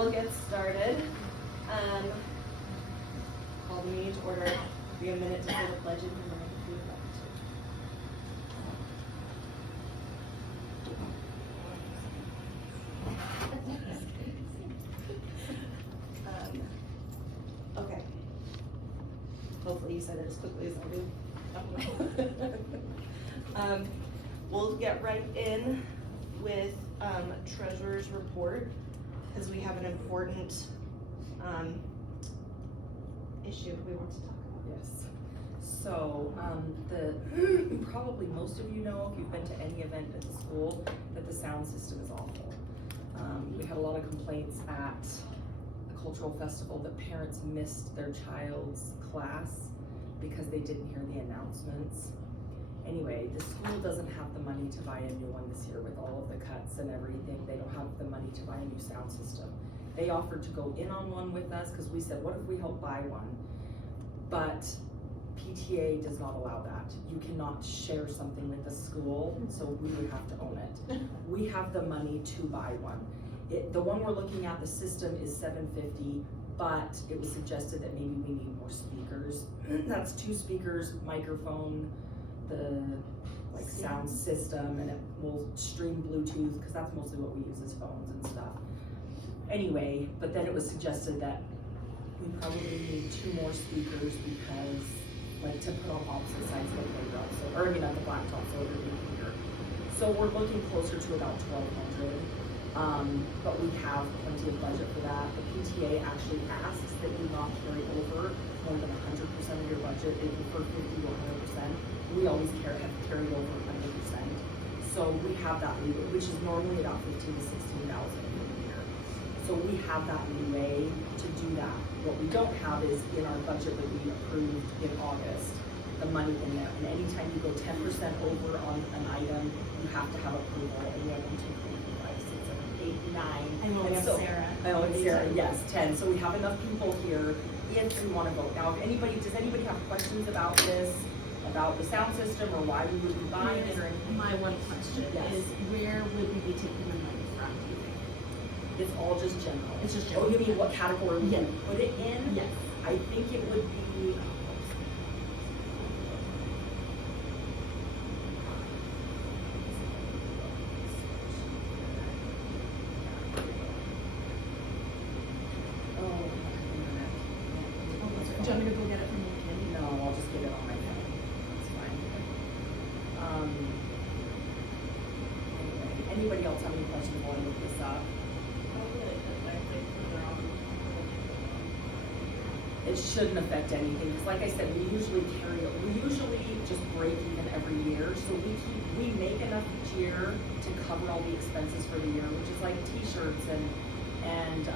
we'll get started. Call the meeting to order. We have a minute to say the pledge and then we can okay. Hopefully you said it as quickly as I do. We'll get right in with treasurer's report because we have an important issue we want to talk about. Yes. So, probably most of you know, if you've been to any event at the school, that the sound system is awful. We had a lot of complaints at the cultural festival that parents missed their child's class because they didn't hear the announcements. Anyway, the school doesn't have the money to buy a new one this year with all of the cuts and everything. They don't have the money to buy a new sound system. They offered to go in on one with us because we said, what if we help buy one? But PTA does not allow that. You cannot share something with the school, so we would have to own it. We have the money to buy one. The one we're looking at, the system is $750, but it was suggested that maybe we need more speakers. That's 2 speakers, microphone, the sound system, and it will stream Bluetooth because that's mostly what we use as phones and stuff. Anyway, but then it was suggested that we probably need 2 more speakers because, to put on opposite sides of the playground, at the blacktop, so everybody can hear. So we're looking closer to about 1,200, but we have plenty of budget for that. The PTA actually asks that you not carry over more than 100% of your budget. They prefer 50 to 100%. We always have carried over 100%. So we have that leeway, which is normally about 15 to 16,000 a year. So we have that leeway to do that. What we don't have is in our budget that we approved in August, the money in there. And anytime you go 10% over on an item, you have to have approval. And we have 1, 2, 3, 4, 5, 6, 7, 8, 9. And we have Sarah. Oh, and Sarah, yes, 10. So we have enough people here if we want to vote. Now, does anybody have questions about this, about the sound system, or why we would be buying it, or anything? My one question is, where would we be taking the money from? It's all just general. It's just Oh, general. you mean what category we put it in? Yes. I think it would be. Do you want me to go get it from you, Candy? No, I'll just get it on my phone. That's fine. Anyway, anybody else have any questions while I look this up? It shouldn't affect anything, because like I said, we usually just break even every year, so we make enough each year to cover all the expenses for the year, which is like t-shirts and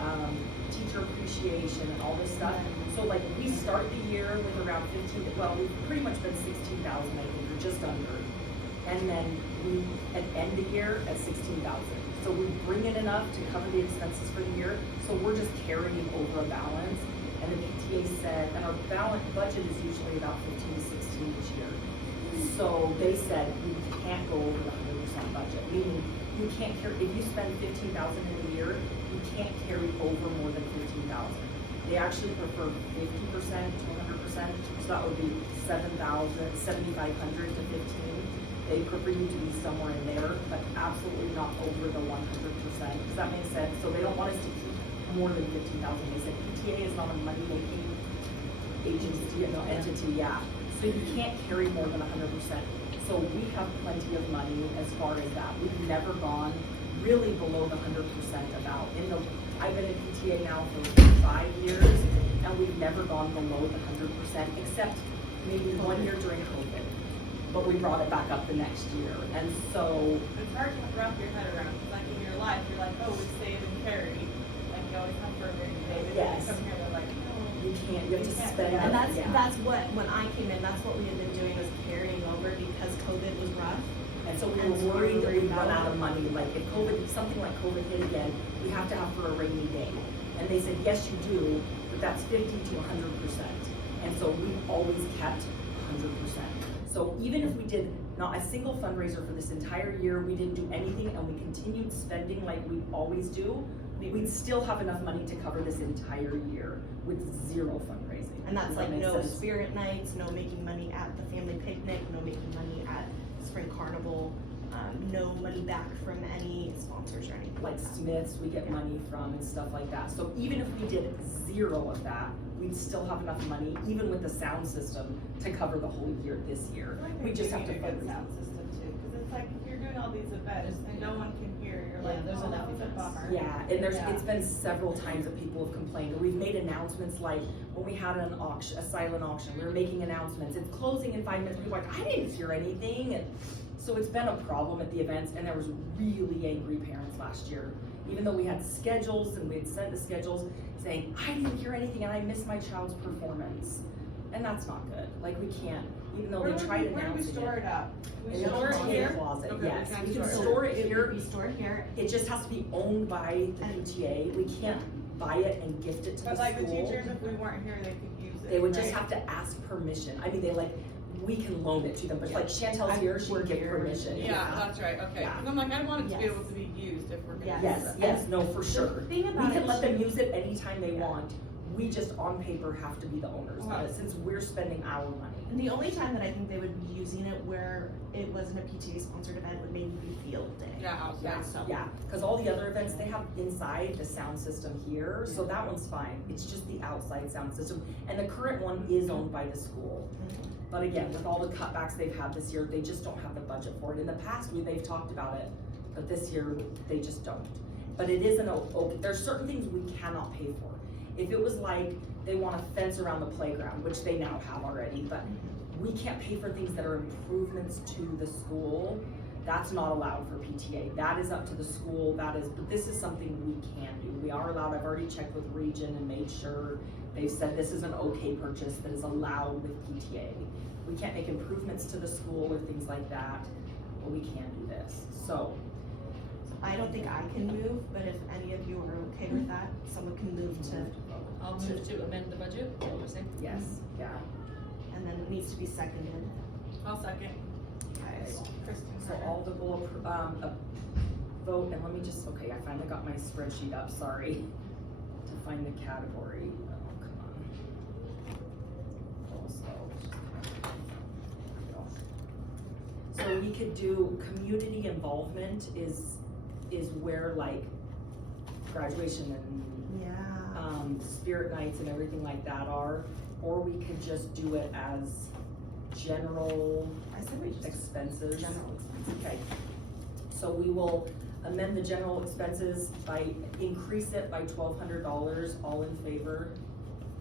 teacher appreciation and all this stuff. So we start the year with around 15, well, we've pretty much been 16,000, I think, or just under. And then we end the year at 16,000. So we bring in enough to cover the expenses for the year, so we're just carrying over a balance. And the PTA said, and our balance budget is usually about 15 to 16 each year. So they said we can't go over the 100% budget, meaning you can't carry, if you spend 15,000 in a year, you can't carry over more than 15,000. They actually prefer 50% to 100%, so that would be 7,500 to 15. They prefer you to be somewhere in there, but absolutely not over the 100%. Does that make sense? So they don't want us to keep more than 15,000. They said PTA is not a money-making agency, entity, yeah. So you can't carry more than 100%. So we have plenty of money as far as that. We've never gone really below the 100% about. I've been in PTA now for 5 years, and we've never gone below the 100%, except maybe 1 year during COVID. But we brought it back up the next year, and so it's hard to wrap your head around. Like in your life, you're like, oh, we save and carry. Like you always come for a very day. Yes. You come here, they're like, no. you can't. You have to spend. And that's yeah. that's what, when I came in, that's what we had been doing, was carrying over because COVID was rough. And so we were worried that we'd run out of money. Like if something like COVID hit again, we have to have for a rainy day. And they said, yes, you do, but that's 50 to 100%. And so we've always kept 100%. So even if we did not a single fundraiser for this entire year, we didn't do anything, and we continued spending like we always do, we'd still have enough money to cover this entire year with zero fundraising. And that's Does that like make no sense? spirit nights, no making money at the family picnic, no making money at spring carnival, no money back from any sponsors or anything Like like that. Smiths, we get money from and stuff like that. So even if we did zero of that, we'd still have enough money, even with the sound system, to cover the whole year this year. I think We just have to need a good fund. sound system too, cause it's like, if you're doing all these events and no one can hear, you're like, there's oh, enough that's a events. bummer. Yeah, and Yeah. it's been several times that people have complained, and we've made announcements like, when we had an auction, a silent auction, we were making announcements, it's closing in 5 minutes, people are like, I didn't hear anything, and so it's been a problem at the events, and there was really angry parents last year. Even though we had schedules, and we had sent the schedules, saying, I didn't hear anything, and I missed my child's performance. And that's not good, like, we can't, even though they tried Where do we announcing store it. it at? We In the store it closet. here? Closet, Okay, yes, we can we can store it. store it It here. would be stored here. It just has to be owned by the PTA. We can't buy it and gift it to the But like the school. teachers, if we weren't here, they could use it. They would just right? have to ask permission. I mean, we can loan it to them, but like Chantel's here, she would give permission. Yeah, that's right, okay, Yeah. cause I'm like, I want it to be Yes. able to be used if we're gonna use Yes. it. Yes, no, for sure. The thing We about can it let them too- use it anytime they want. We just on paper have to be the owners of Wow. it since we're spending our money. And the only time that I think they would be using it where it wasn't a PTA sponsored event would maybe be field day. Yeah, outside. So- Yeah, cause all the other events, they have inside the sound system here, so that one's fine. It's just the outside sound system. And the current one is owned by the school. But again, with all the cutbacks they've had this year, they just don't have the budget for it. In the past, they've talked about it, but this year, they just don't. But it is there's certain things we cannot pay for. If it was like, they want a fence around the playground, which they now have already, but we can't pay for things that are improvements to the school. That's not allowed for PTA. That is up to the school, but this is something we can do. We are allowed, I've already checked with Region and made sure they've said this is an okay purchase that is allowed with PTA. We can't make improvements to the school or things like that, but we can do this, so. I don't think I can move, but if any of you are okay with that, someone can move to, I'll move to amend the budget, what was it? Yes, yeah. and then it needs to be seconded. I'll second. Okay. Kristen. So all the vote, and let me just, okay, I finally got my spreadsheet up, sorry, to find the category. Oh, come on. So we could do community involvement is where like graduation and Yeah. spirit nights and everything like that are, or we could just do it as general I said we just, expenses. general expenses. Okay, so we will amend the general expenses by, increase it by $1,200, all in favor?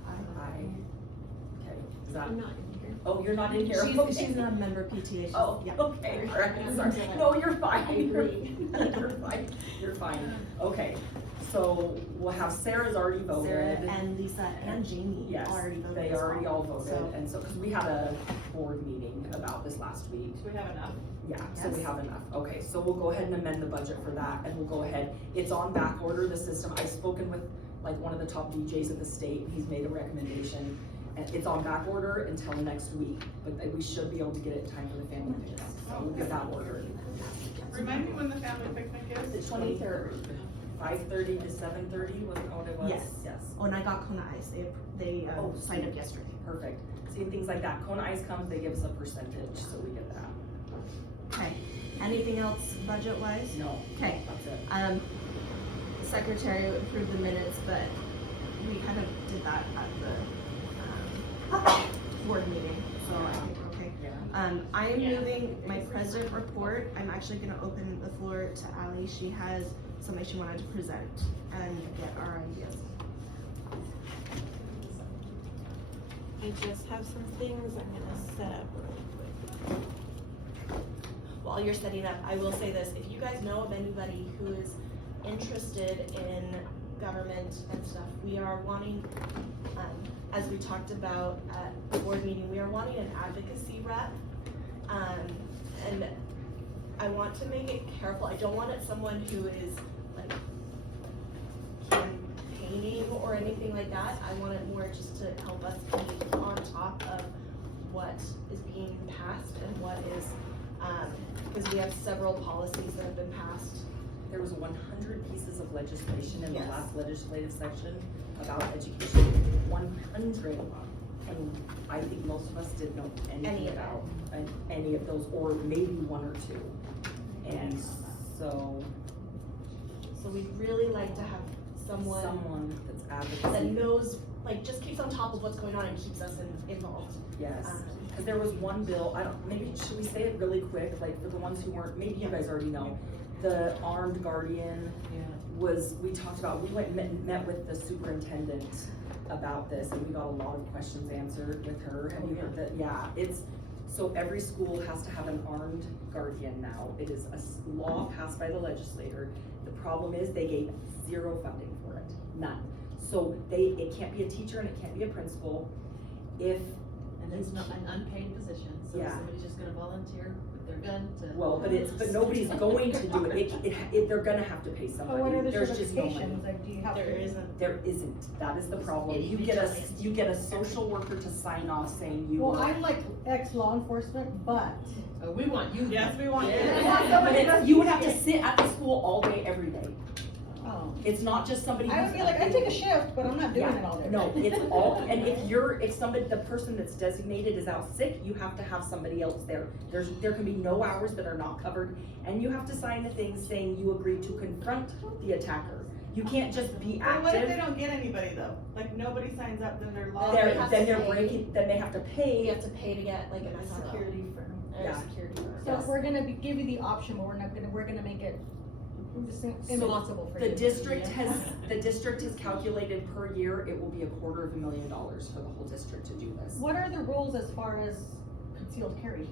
Aye. Okay, is that, I'm not in here. oh, you're not in here, She's, okay. she's not a member PTA. She's, Oh, yeah. okay, all right, sorry, no, you're fine, you're fine, you're fine, okay, so we'll have Sarah's already Sarah voted. and Lisa and Jamie Yes, already voted. they as already well. all voted, So- and so, cause we had a board meeting about this last week. Do we have enough? Yeah, so we Yes. have enough, okay, so we'll go ahead and amend the budget for that, and we'll go ahead, it's on back order, the system, I've spoken with like one of the top DJs of the state, he's made a recommendation, and it's on back order until next week, but we should be able to get it in time for the family picnic, so we'll get that ordered. Remind me when the family picnic is? The 23rd. 5:30 to 7:30, wasn't that what it was? Yes. Yes, Oh, and I got Kona Ice. They Oh, signed up yesterday. perfect, see, things like that, Kona Ice comes, they give us a percentage, so we get that. Okay. Anything else budget wise? No, Okay. that's it. Secretary approved the minutes, but we kind of did that at the board meeting, so I think we're okay. Yeah. I am moving my president report. I'm actually gonna open the floor to Ally. She has something she wanted to present and get our ideas. I just have some things I'm gonna set up real quick. While you're setting up, I will say this, if you guys know of anybody who is interested in government and stuff, we are wanting, as we talked about at the board meeting, we are wanting an advocacy rep. And I want to make it careful, I don't want it someone who is like campaigning or anything like that. I want it more just to help us be on top of what is being passed and what is, because we have several policies that have been passed there was 100 pieces of legislation in the Yes. last legislative session about education. 100. And I think most of us didn't know Any anything of it. about any of those, or maybe one or two. And so, So we'd really like to have someone that's that advocacy. knows, like, just keeps on top of what's going on and keeps us involved. Yes. Um, Because there was one bill, maybe, should we say it really quick, like for the ones who weren't, maybe you guys already know. The armed guardian we talked about, we went and met with the superintendent about this, and we got a lot of questions answered with her. Have you heard that? Yeah, so every school has to have an armed guardian now. It is a law passed by the legislator. The problem is they gave zero funding for it, none. So it can't be a teacher and it can't be a principal. And it's not an unpaid position, so Yeah. somebody's just gonna volunteer with their gun to. Well, but nobody's going to do it. They're gonna have to pay But somebody. what are the There's just no money. certifications, like, do you have to? There isn't. There isn't. That is the problem. Yeah, You get a social worker to sign off saying you Well, are. I'm like ex-law enforcement, but We want you. Yes, we want you. But you would have to sit at the school all day, every day. It's not just somebody who's. I would be like, I take a shift, but I'm not doing it all day. No, it's and if the person that's designated is out sick, you have to have somebody else there. There can be no hours that are not covered, and you have to sign a thing saying you agree to confront the attacker. You can't just be But what if they active. don't get anybody though? Like nobody signs up, then they're lost. They have to Then they're pay. breaking, then they have to You pay. have to pay to get like a security firm, or Yeah. a security firm. So if we're gonna give you the option, but we're gonna make it impossible for you. The district has calculated per year, it will be $250,000 for the whole district to do this. What are the rules as far as concealed carry here?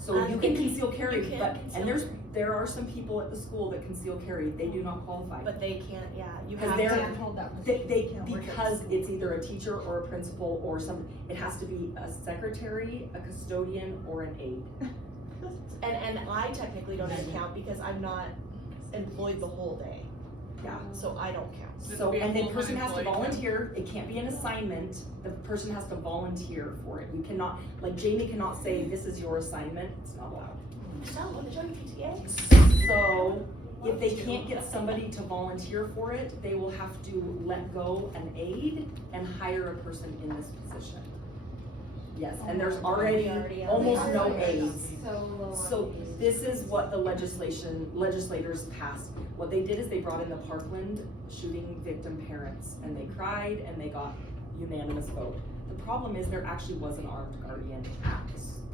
So you can conceal you carry, can but, conceal and there are some people at the school that conceal carry, they do not qualify. But they can't, yeah, you 'Cause have they're- to. Can't hold that They, position. Can't work at because school. it's either a teacher or a principal or it has to be a secretary, a custodian, or an aide. And I technically don't even count because I'm not employed the whole day, Yeah. so I don't count. So, and the person has to volunteer, it can't be an assignment, the person has to volunteer for it. You cannot, like Jamie cannot say, this is your assignment, it's not allowed. So, want to join PTA? So, if they can't get somebody to volunteer for it, they will have to let go an aide and hire a person in this position. Yes, and there's already almost no aides. So this is what the legislators passed. What they did is they brought in the Parkland shooting victim parents, and they cried and they got unanimous vote. The problem is there actually was an armed guardian at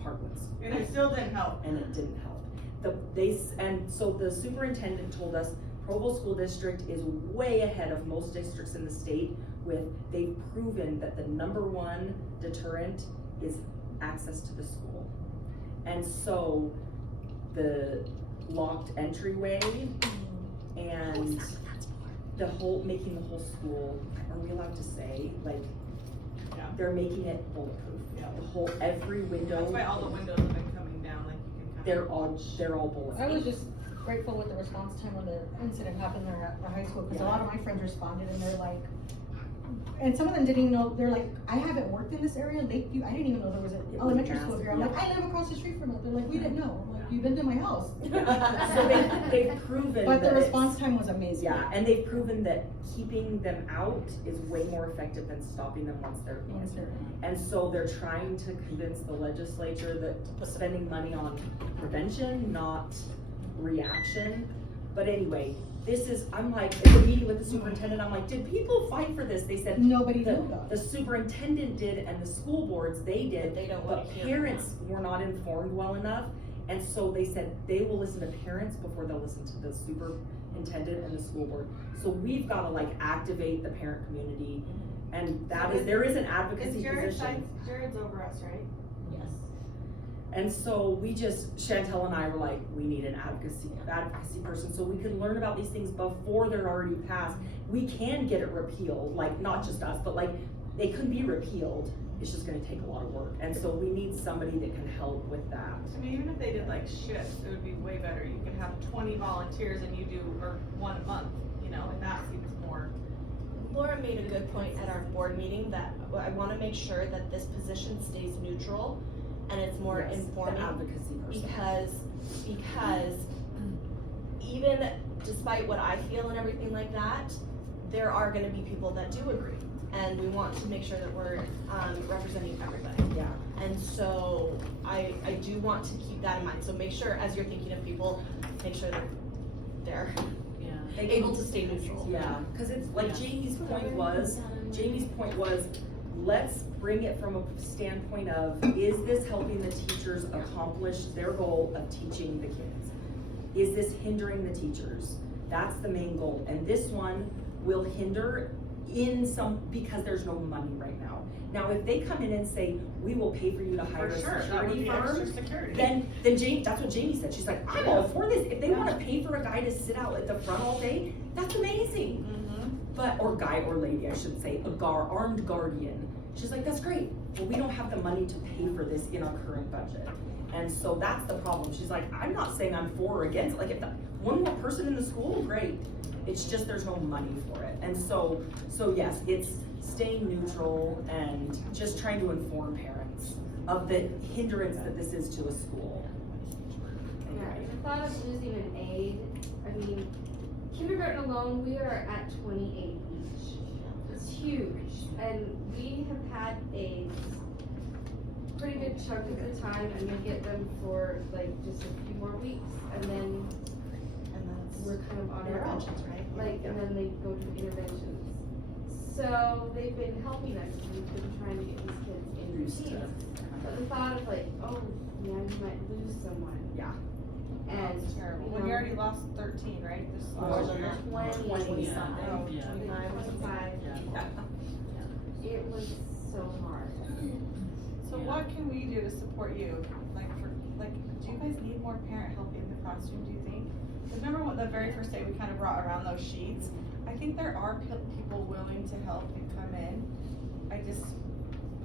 Parkland School. And it still didn't help. And it didn't help. And so the superintendent told us Provo School District is way ahead of most districts in the state they've proven that the #1 deterrent is access to the school. And so the locked entryway and making the whole school, are we allowed to say, like, Yeah. they're making it bulletproof. Yeah. Every window. That's why all the windows have been coming down, like you can kind of. They're all bulletproof. I was just grateful with the response time when the incident happened there at the high school, because a lot of my friends responded and they're like, and some of them didn't even know, they're like, I haven't worked in this area, Lakeview, I didn't even know there was an elementary school here. I'm like, I live across the street from it. They're like, we didn't know. I'm like, you've been to my house. So they've proven But the that response time was amazing. yeah, and they've proven that keeping them out is way more effective than stopping them once they're Once in. they're in. And so they're trying to convince the legislature that spending money on prevention, not reaction. But anyway, I'm like, at the meeting with the superintendent, I'm like, did people fight for this? They said, Nobody knew about the it. superintendent did and the school boards, they did, They don't want but to hear parents were not informed well enough. And so they said they will listen to parents before they'll listen to the superintendent and the school board. So we've gotta like activate the parent community, and there is an advocacy position. Jared's over us, right? Yes. And so Chantel and I were like, we need an advocacy person, so we can learn about these things before they're already passed. We can get it repealed, like not just us, but like they can be repealed. It's just gonna take a lot of work. And so we need somebody that can help with that. I mean, even if they did like shifts, it would be way better. You could have 20 volunteers and you do, or 1 a month, and that seems more. Laura made a good point at our board meeting that I want to make sure that this position stays neutral and it's more Yes, informing. the advocacy person. Because even despite what I feel and everything like that, there are gonna be people that do agree. And we want to make sure that we're, representing everybody. Yeah. And so I do want to keep that in mind. So make sure, as you're thinking of people, make sure that they're Yeah. able to stay neutral. Yeah, cause it's like Jamie's point was, let's bring it from a standpoint of, is this helping the teachers accomplish their goal of teaching the kids? Is this hindering the teachers? That's the main goal, and this one will hinder in some, because there's no money right now. Now, if they come in and say, we will pay for you to hire For a sure, that would security be extra firm, security. then Jamie, that's what Jamie said, she's like, I'm all for this, if they wanna pay for a guy to sit out at the front all day, that's amazing. But, or guy or lady, I should say, armed guardian. She's like, that's great, but we don't have the money to pay for this in our current budget. And so that's the problem. She's like, I'm not saying I'm for or against, like if one more person in the school, great. It's just there's no money for it. And so yes, it's staying neutral and just trying to inform parents of the hindrance that this is to a school. Yeah, the thought of losing an aide, I mean, kindergarten alone, we are at 28 each. It's huge, and we have had aides pretty good chunk of the time, and we get them for like just a few more weeks, and then And that's we're kind of on our own. interventions, right? Like, and then they go to interventions. So they've been helping us, we've been trying to get these kids in routines. But the thought of like, oh, yeah, you might lose someone. Yeah. And, It's terrible. you When you know, already lost 13, right? This More last than year. that. 20 Yeah. something. Oh, Yeah. 25. It was so hard. So what can we do to support you? Do you guys need more parent help in the classroom, do you think? Because remember what the very first day we kind of brought around those sheets? I think there are people willing to help and come in.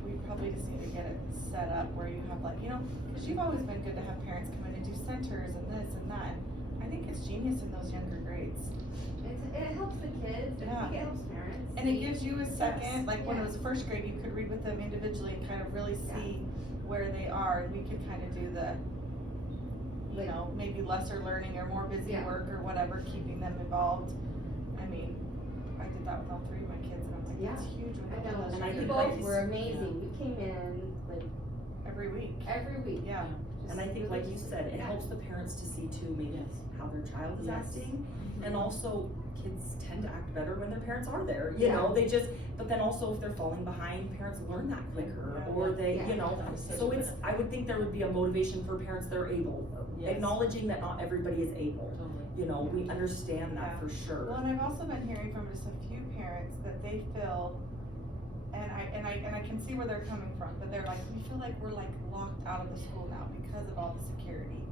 We probably just need to get it set up where you have because you've always been good to have parents come in and do centers and this and that. I think it's genius in those younger grades. It helps the kids, and I think it helps parents. And it gives you a second, like when it Yeah. was first grade, you could read with them individually and kind of really see where they are, and we could kind of do the, maybe lesser learning or more busy Yeah. work or whatever, keeping them involved. I mean, I did that with all three of my kids, and I was like, Yeah. that's huge. when I they do know, those And I you think together. like both were amazing. You came in like Every week, every week. yeah. And I think, like you said, it helps the parents to see too, maybe how their child is Yes. acting. And also, kids tend to act better when their parents are there, Yeah. but then also if they're falling behind, parents learn that quicker, Yeah. or they, Yeah. so I would think there would be a motivation for parents that are able, Yes. acknowledging that not everybody is able. Totally. We understand that Yeah. for sure. Well, and I've also been hearing from just a few parents that they feel, and I can see where they're coming from, but they're like, we feel like we're like locked out of the school now because of all the security.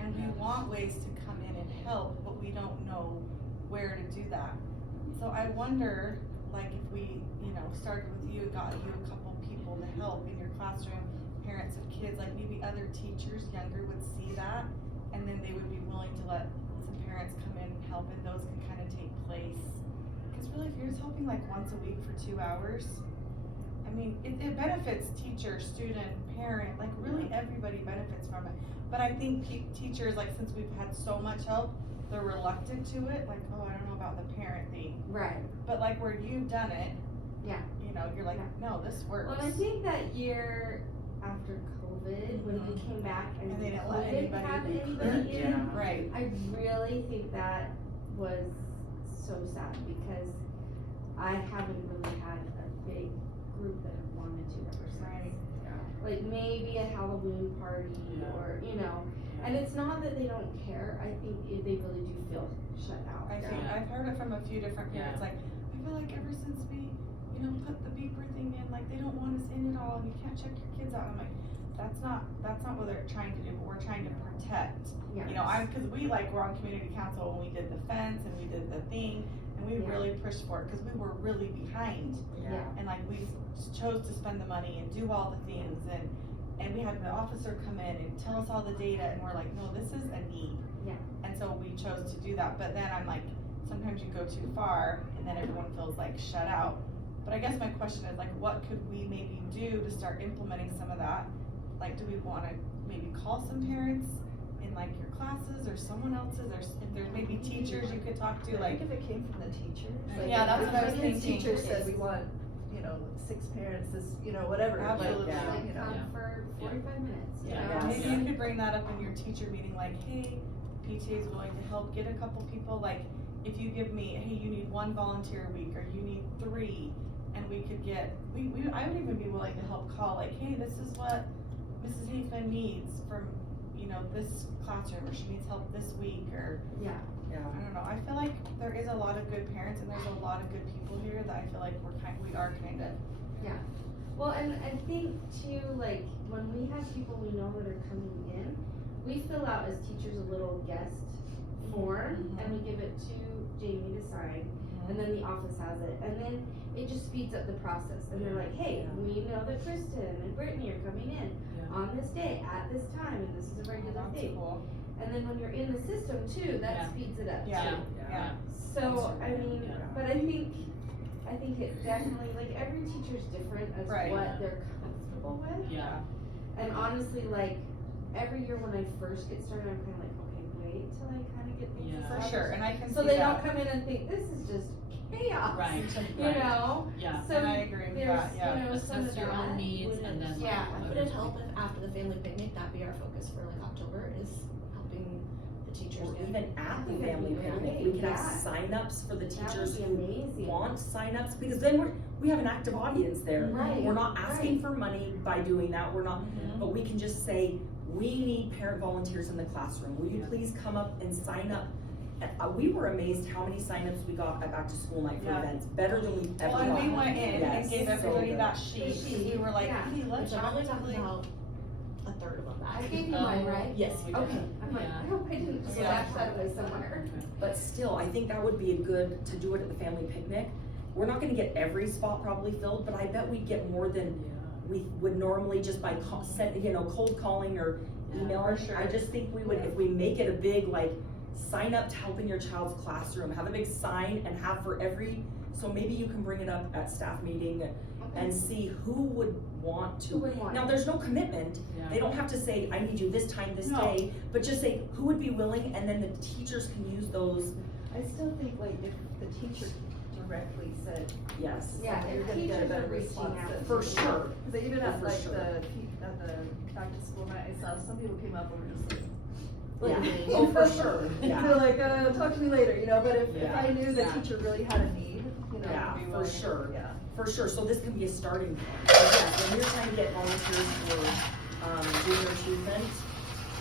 And we want ways to come in and help, but we don't know where to do that. So I wonder, like, if we, started with you, got you a couple people to help in your classroom, parents of kids, like maybe other teachers younger would see that, and then they would be willing to let some parents come in and help, and those can kind of take place. Because really, if you're just helping like once a week for 2 hours, I mean, it benefits teacher, student, parent, like really everybody benefits from it. But I think teachers, like since we've had so much help, they're reluctant to it, like, oh, I don't know about the parent thing. Right. But like where you've done it, Yeah. you're like, no, this works. Well, I think that year after COVID, when we came back and And they we didn't let couldn't anybody- have anybody in, Yeah. Right. I really think that was so sad because I haven't really had a big group that have wanted to ever since. Right. Like maybe a Halloween party or, and it's not that they don't care, I think they really do feel shut out. I think, I've heard it from a few different parents, like, I feel like ever since we, put the beeper thing in, like, they don't want us in at all, and you can't check your kids out, I'm like, that's not what they're trying to do, but we're trying to protect. Yeah. Cause we were on community council when we did the fence and we did the thing, and we Yeah. really pushed for it, cause we were really behind. Yeah. And like, we chose to spend the money and do all the things, and we had the officer come in and tell us all the data, and we're like, no, this is a need. Yeah. And so we chose to do that, but then I'm like, sometimes you go too far, and then everyone feels like shut out. But I guess my question is like, what could we maybe do to start implementing some of that? Like, do we wanna maybe call some parents in like your classes or someone else's, or if there's maybe teachers you could talk to, like. if it came from the teachers. like, Yeah, that's if what I was the thinking. Teacher said, we want, 6 parents, this, whatever. like, Absolutely. yeah, Like, you know. come for 45 minutes, you Yeah. know? Maybe you could bring that up in your teacher meeting, like, hey, PTA is willing to help get a couple people, like, if you give me, hey, you need 1 volunteer a week, or you need 3, and we could get, I would even be willing to help call, like, hey, this is what Mrs. Hafen needs from, this classroom, or she needs help this week, or, Yeah. Yeah. I don't know, I feel like there is a lot of good parents, and there's a lot of good people here that I feel like we are kind of. Well, and I think too, like, when we have people we know that are coming in, we fill out as teachers a little guest form, and we give it to Jamie to sign, and then the office has it, and then it just speeds up the process, and they're like, hey, we know that Kristen and Brittany are coming in on this day, at this time, and this is a regular That's thing. cool. And then when you're in the system too, that Yeah. speeds it up too. Yeah. So, I mean, but I think it definitely, like, every teacher's different as Right. what they're comfortable with. Yeah. And honestly, like, every year when I first get started, I'm kinda like, okay, wait till I kinda get things Yeah. For established. sure, and I can So see they that. don't come in and think, this is just chaos. Right, You right. know? Yeah. So And I agree with there's, that, yeah. you know, some of Assess your own that. needs and then. Yeah. Would it help if after the family picnic, that be our focus for like October, is helping the teachers Or get? even at I the think that'd family be picnic, great, we can have yeah. signups for the That teachers would who be amazing. want signups, because then we have an active audience there. Right, We're not asking right. for money by doing that, we're not, but we can just say, we need parent volunteers in the classroom, will you please come up and sign up? We were amazed how many signups we got at back to school night for Yeah. events, better than we've ever Well, gotten. and we went in and Yes, gave so everybody good. that sheet, because we were like, Yeah. hey, let's So I'm only talking actively. about a third of them I back. gave you mine, right? Yes, you did. Okay, I'm like, Yeah. I hope I didn't just Yeah. dash that away somewhere. But still, I think that would be a good, to do it at the family picnic. We're not gonna get every spot probably filled, but I bet we'd get more than we would normally just by cold calling or emailing. for sure. I just think we would, if we make it a big, like, sign up to help in your child's classroom, have a big sign and have for every, so maybe you can bring it up at staff meeting and see who would want to. Who would want Now, it? there's no commitment, Yeah. they don't have to say, I need you this time, this No. day, but just say, who would be willing, and then the teachers can use those, I still think like if the teacher directly said, yes. Yeah, you're if gonna get a teachers better are reaching response out. than- For sure. Cause even Yeah, at for like sure. at the back to school night, I saw some people came up and were just like. Yeah, oh, for sure, yeah. They're like, talk to me later, but if Yeah. I knew the Yeah. teacher really had a need, Yeah, I'd be for willing. sure. Yeah. For sure, so this can be a starting point. So yes, when we're trying to get volunteers for, junior achievement,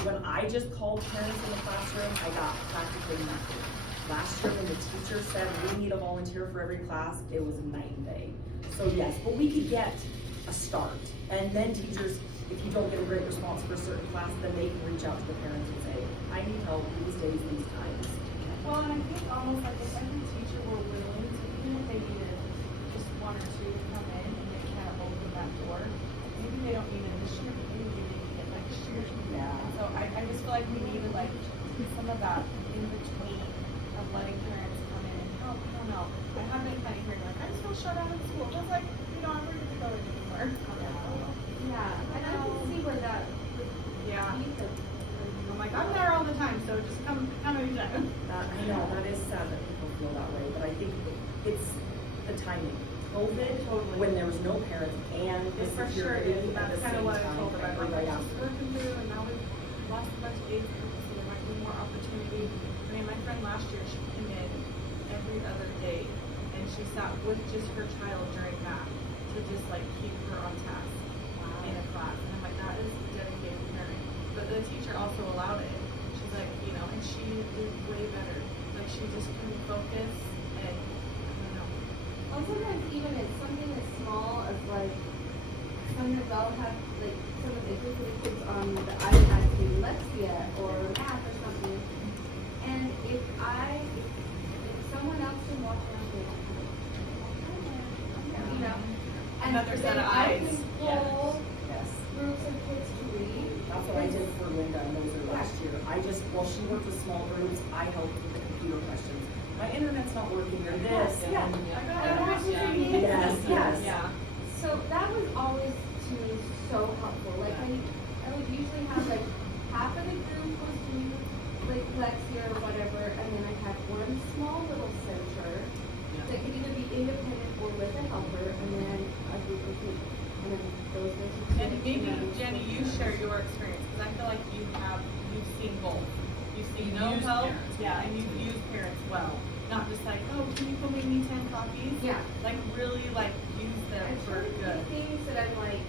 when I just called parents in the classroom, I got practically nothing. Last year, when the teacher said we need a volunteer for every class, it was night and day. So yes, but we could get a start, and then teachers, if you don't get a great response for a certain class, then they can reach out to the parents and say, I need help these days, these times. Well, and I think almost like if every teacher were willing to, even if they needed just 1 or 2 to come in and they kind of open that door, maybe they don't need it this year, but maybe they need it next year. Yeah. So I just feel like we needed like some of that in between of letting parents come in and help. I don't know. I have been kind of hearing like, I just feel shut out of school. Just like, I'm ready to go anymore. Yeah, and I can see where that would Yeah. be the. I'm like, I'm there all the time, so just come anytime. I know, that is sad that people feel that way, but I think it's the timing. COVID, when there was no parents and the For sure, security at that's the kind same of what I time, told them. I'm like, everybody we're else. just working through, and now we've lost a bunch of age groups, so there might be more opportunity. I mean, my friend last year, she came in every other day, and she sat with just her child during math to just like keep her on task in a class. And I'm like, that is dedicated parent. But the teacher also allowed it. She's like, and she did way better. Like she just couldn't focus, and I don't know. Well, sometimes even it's something as small as like, sometimes I'll have like some of the kids on the iPad doing dyslexia or math or something. And if someone else can walk around with and Another set then of I eyes. can pull Yes. groups of kids to read. That's what I did for Linda and Moser last year. While she worked with small groups, I helped with the computer questions. My internet's not working or this, Yeah. and Yes, yes. Yeah. So that was always to me so helpful. Like I would usually have like half of the group was doing like Lexia or whatever, and then I had one small little center that could either be independent or with a helper, and then a group with me. And then those were the And maybe, Jenny, you share your experience, because I feel like you've seen both. You've seen no used help, parents. yeah, and you've used parents well. Not just like, oh, can you go make me 10 copies? Yeah. Like really like use them I for try to good. do things that I'm like,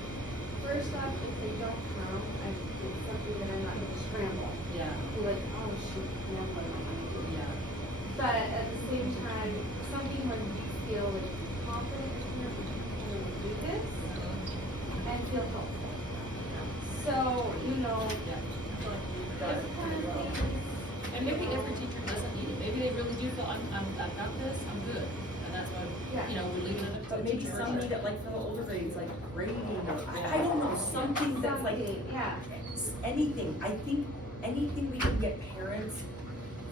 first off, if they don't come, it's something that I'm not gonna scramble. Yeah, Be like, oh shoot, now what am I gonna do? yeah. But at the same time, something when you feel like confident in your ability to do this and feel helpful. So, you know, those kind of things. And maybe every teacher doesn't need it, maybe they really do feel, I've got this, I'm good, and that's why, Yeah. you know, we leave it up to But the maybe teacher. some need it, like for the older grades, like grading, or, I don't know, something that's like, Something, yeah. anything. I think anything we can get parents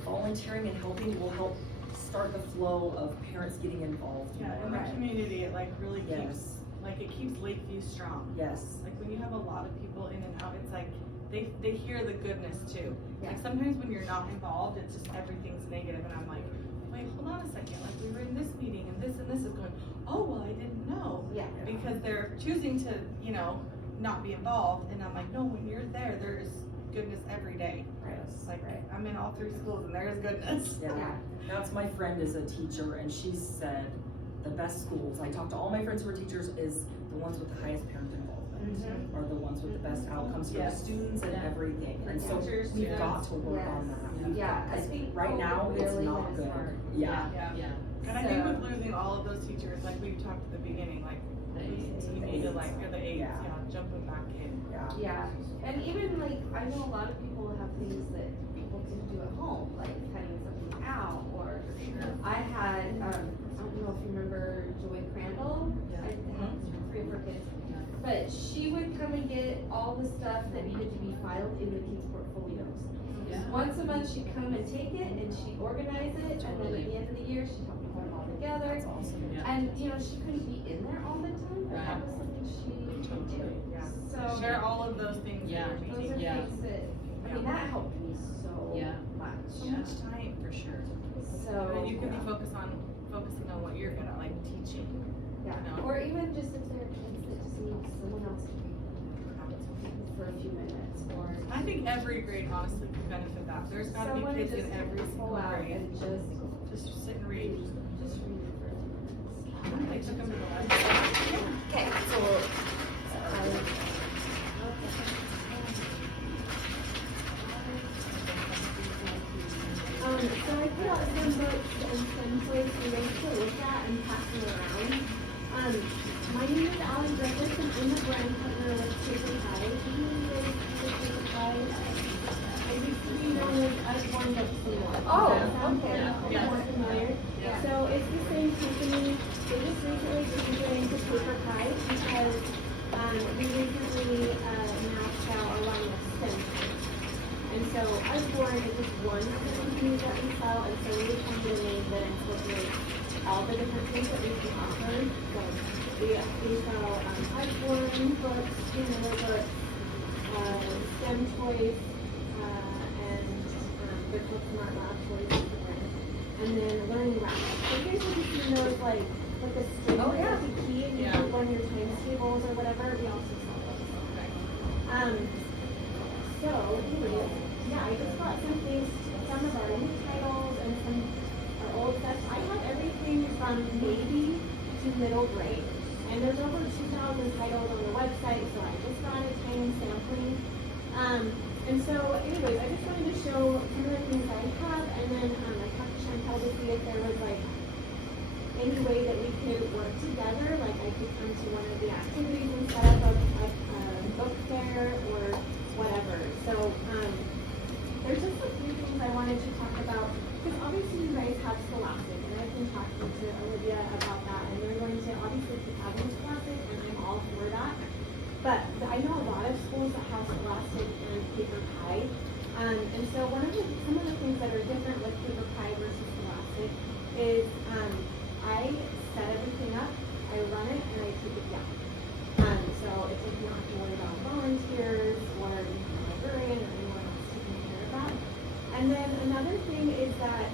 volunteering and helping will help start the flow of parents getting involved Yeah, in more. the community, it like really Yes. keeps, like it keeps Lakeview strong. Yes. Like when you have a lot of people in and out, it's like, they hear the goodness too. Yeah. Like sometimes when you're not involved, it's just everything's negative, and I'm like, wait, hold on a second, like we were in this meeting and this is going, oh, well, I didn't know. Yeah. Because they're choosing to, you know, not be involved, and I'm like, no, when you're there, there's goodness every day. Yes. Like, I'm in all 3 schools and there's goodness. Yeah. That's my friend is a teacher, and she said the best schools, I talked to all my friends who are teachers, is the ones with the highest parent involvement. Are the ones with the best outcomes for the Yes. students and everything. And so Teachers, we've yes. got to work on that. We've Yeah, got- I 'cause think right now COVID it's really not hit us good. hard. Yeah. Yeah. And I think with losing all of those teachers, like we talked at the beginning, like, you need to like, or the aides, Yeah. jumping back in. Yeah. Yeah, and even like, I know a lot of people have things that people can do at home, like cutting something out, or I had, I don't know if you remember Joy Crandall? I have 3 of her kids. But she would come and get all the stuff that needed to be filed in the kids' portfolios. Yeah. Once a month, she'd come and take it, and she'd organize it, and then at the end of the year, she'd help me put them all together. That's awesome. Yeah. And, you know, she couldn't be in there all the time, but that Right. was something she could do. Yeah. So. Share all of those things in Yeah. your Those meeting. are Yeah. things that, I mean, that helped me so Yeah. much. So much time for sure. So. And then you can be focusing on what you're good at, like teaching. Yeah, you know? or even just if there are kids that just need someone else to be for a few minutes, or. I think every grade honestly could benefit that. There's gotta be someone kids just in every pull single out grade. and Just sit and read. just read it for a few minutes. They took them to the library. Okay, so I put out some books and some places for you to look at and pass them around. My name is Allie Griffiths, and I'm the brand partner with Paper Pie. Do you guys know Paper Pie? I used to be known as Usborne Bookstore. Oh, Does that sound okay. more familiar? Yeah. So it's the same company. They just recently changed their name to Paper Pie because we recently matched out along with Simpson. And so Usborne is just one of the companies that we sell, and so we changed the name that incorporates all the different things that we can offer. So we sell Usborne books, Miller books, STEM toys, and the Cook Smart Lab toys is the brand. And then learning wraps. So you guys have seen those like a string Oh, yeah. that's a key and you Yeah. put on your times tables or whatever. We also sell those. So, anyways, yeah, I just got some things, some of our new titles and some our old stuff. I have everything from baby to middle grade. And there's over 2,000 titles on the website, so I just got a tiny sampling. And so, anyways, I just wanted to show some of the things I have, and then I talked to Chantel to see if there was like any way that we could work together, like I could come to one of the activities and set up a book fair or whatever. So, there's just a few things I wanted to talk about, because obviously you guys have Scholastic, and I've been talking to Olivia about that, and they're going to obviously keep having Scholastic, and I'm all for that. But I know a lot of schools that have Scholastic and Paper Pie, and so some of the things that are different with Paper Pie versus Scholastic is I set everything up, I run it, and I take it down. So it's like you don't have to worry about volunteers or a librarian or anyone else. that. And then another thing is that,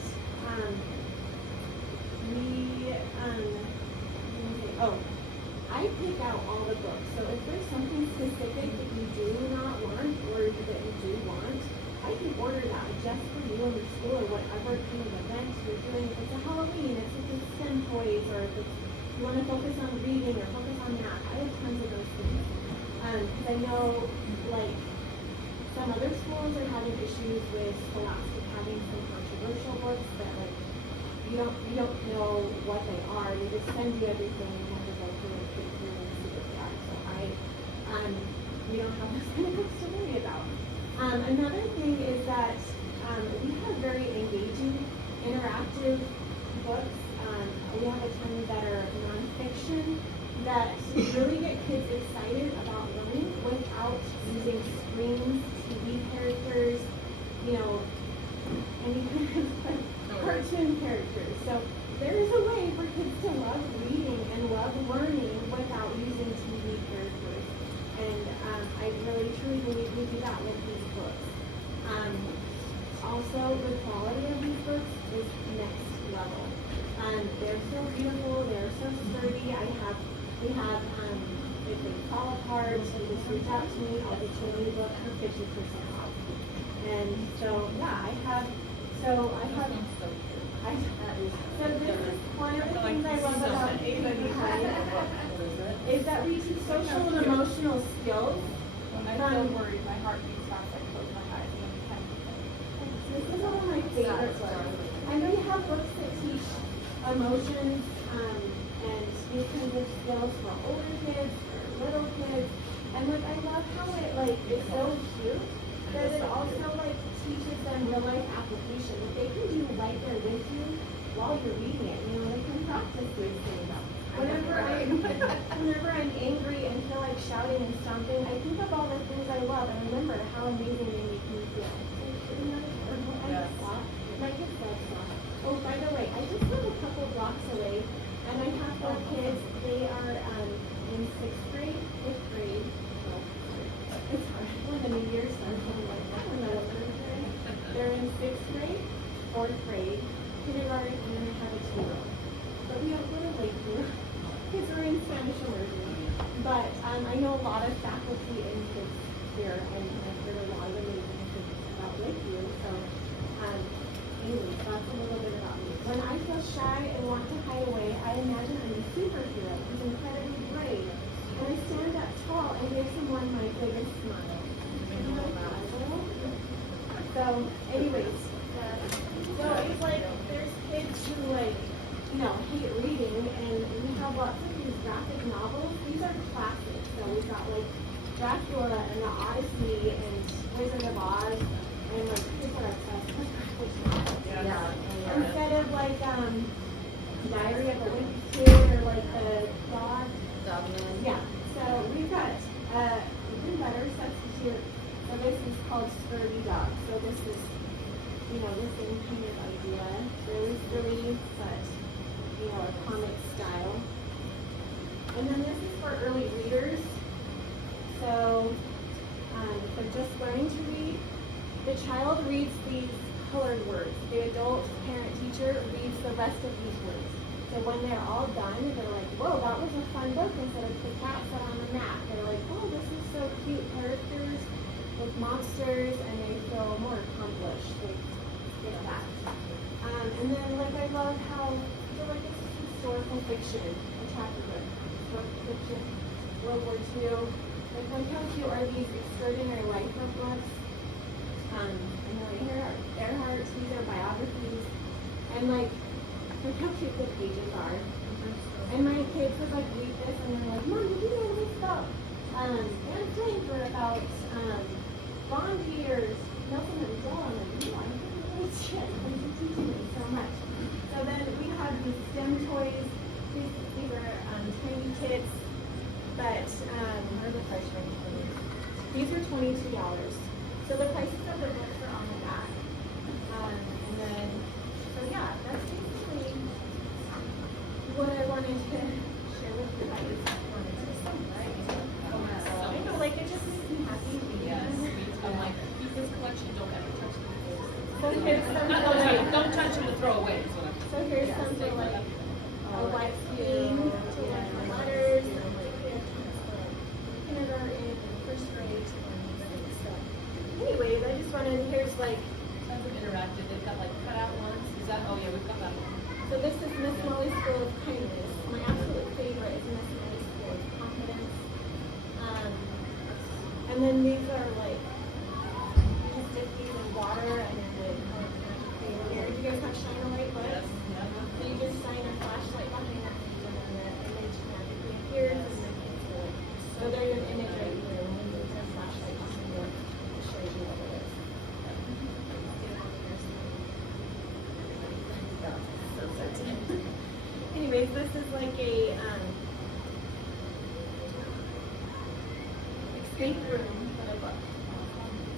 I pick out all the books. So if there's something specific that you do not want or that you do want, I can order that just for you in the school or whatever kind of event you're doing. If it's a Halloween, if it's STEM toys, or if it's, you want to focus on reading or focus on math, I have tons of those things. Because I know, like, some other schools are having issues with Scholastic having some controversial books that, like, you don't know what they are. They just send you everything and you have to go through it and see what they are. So we don't have those kind of books to worry about. Another thing is that we have very engaging, interactive books. We have a ton that are nonfiction that really get kids excited about learning without using screens, TV characters, any kind of cartoon characters. So there is a way for kids to love reading and love learning without using TV characters. And I really truly believe we do that with these books. Also, the quality of these books is next level. They're so beautiful, they're so sturdy. We have, if they fall apart, you just reach out to me, I'll get you a new book for 50% off. And so, yeah, so this is one of the things I love about is that we teach social and emotional skills. When I feel worried, my heart beats fast, I close my eyes and I can't. This is one of my favorite books. I know you have books that teach emotions and these kinds of skills for older kids, for little kids. And like I love how it is so cute that it also teaches them real life application that they can do right there with you while you're reading it. They can practice these things. Whenever I'm angry and feel like shouting and stomping, I think of all the things I love and remember how amazing they make me feel. Oh, by the way, I just live a couple blocks away, and I have 4 kids. They are in 6th grade, 5th grade. It's hard when the new year starts. I'm like, I don't know what they're doing. They're in 6th grade, 4th grade, kindergarten, and then I have a 2-year-old. But we don't go to Lakeview because we're in Spanish immersion. But I know a lot of faculty and kids here, and I've heard a lot of amazing things about Lakeview. So, anyways, that's a little bit about me. When I feel shy and want to hide away, I imagine I'm a superhero who's incredibly brave. And I stand up tall and give someone my biggest smile. So, anyways, so it's like there's kids who hate reading, and we have lots of these graphic novels. These are classics. So we've got Dracula and the Odyssey and Wizard of Oz, and kids are obsessed with graphic novels. Yeah. Instead of Diary of a Wimpy Kid or the Dogman. Yeah. So we've got even better substitute. So this is called Sturdy Dog. So this is the same kind of idea. Really silly, but a comic style. And then this is for early readers. So for just learning to read, the child reads these colored words. The adult parent teacher reads the rest of these words. So when they're all done, they're like, whoa, that was a fun book instead of the cat sat on the mat. They're like, oh, this is so cute. Characters with monsters, and they feel more accomplished. They get that. And then I love how this is historical fiction, a chapter book. Historical fiction, World War II. Look how cute are these extraordinary life of books. And here are Earhart, these are biographies. And look how cute the pages are. And my kids would read this and they're like, Mom, did you know this about Anne Frank or about Bond years? Nelson Mandela. I'm like, no, I didn't know shit. You're teaching me so much. So then we have these STEM toys. These are tiny kits. But what are the price range for these? These are $22. So the prices of the books are on the back. And then, so yeah, that's basically what I wanted to share with you guys. I know, it just makes me happy. Yes, I'm like, his collection, don't ever touch them. So here's some Not for like, don't touch them to throw away, is what I'm so here's some for like a white theme to like my letters and like kindergarten and first grade. So, anyways, I just wanted, here's like, Sounds like interactive, they've got like cutout ones, is that, oh yeah, we've got that one. so this is Miss Molly's School of Kindness. My absolute favorite is Miss Molly's School of Confidence. And then these are like, you just dip these in water and then the here. Do you guys have shine a light books? Yes, yeah. So you just shine a flashlight behind that and then the image magically appears and then it's like, so there's an image right here and then there's a flashlight behind it. It shows you what it is. So certain. Anyways, this is like a escape room for the book.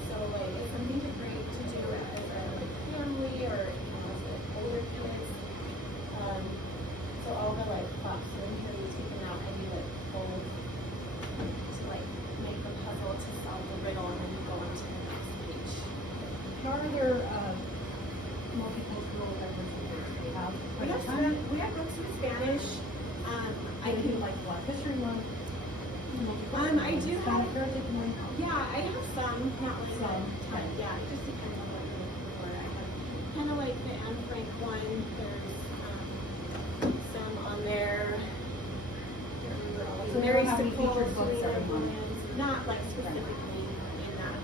So like it's something to bring to do as a family or as like older kids. So all the like props in here we taken out any like fold to like make the puzzle to solve the riddle and then you go on to the next page. What are their, multicultural diversities they have? We have books in Spanish. I can like Black History Month. I do have, Hispanic Heritage Month. yeah, I have some, not like Some, but yeah, it just depends on what you're looking for. I have kind of like the Anne Frank one. There's some on there. So they don't have any featured books every month? Not like specifically in that,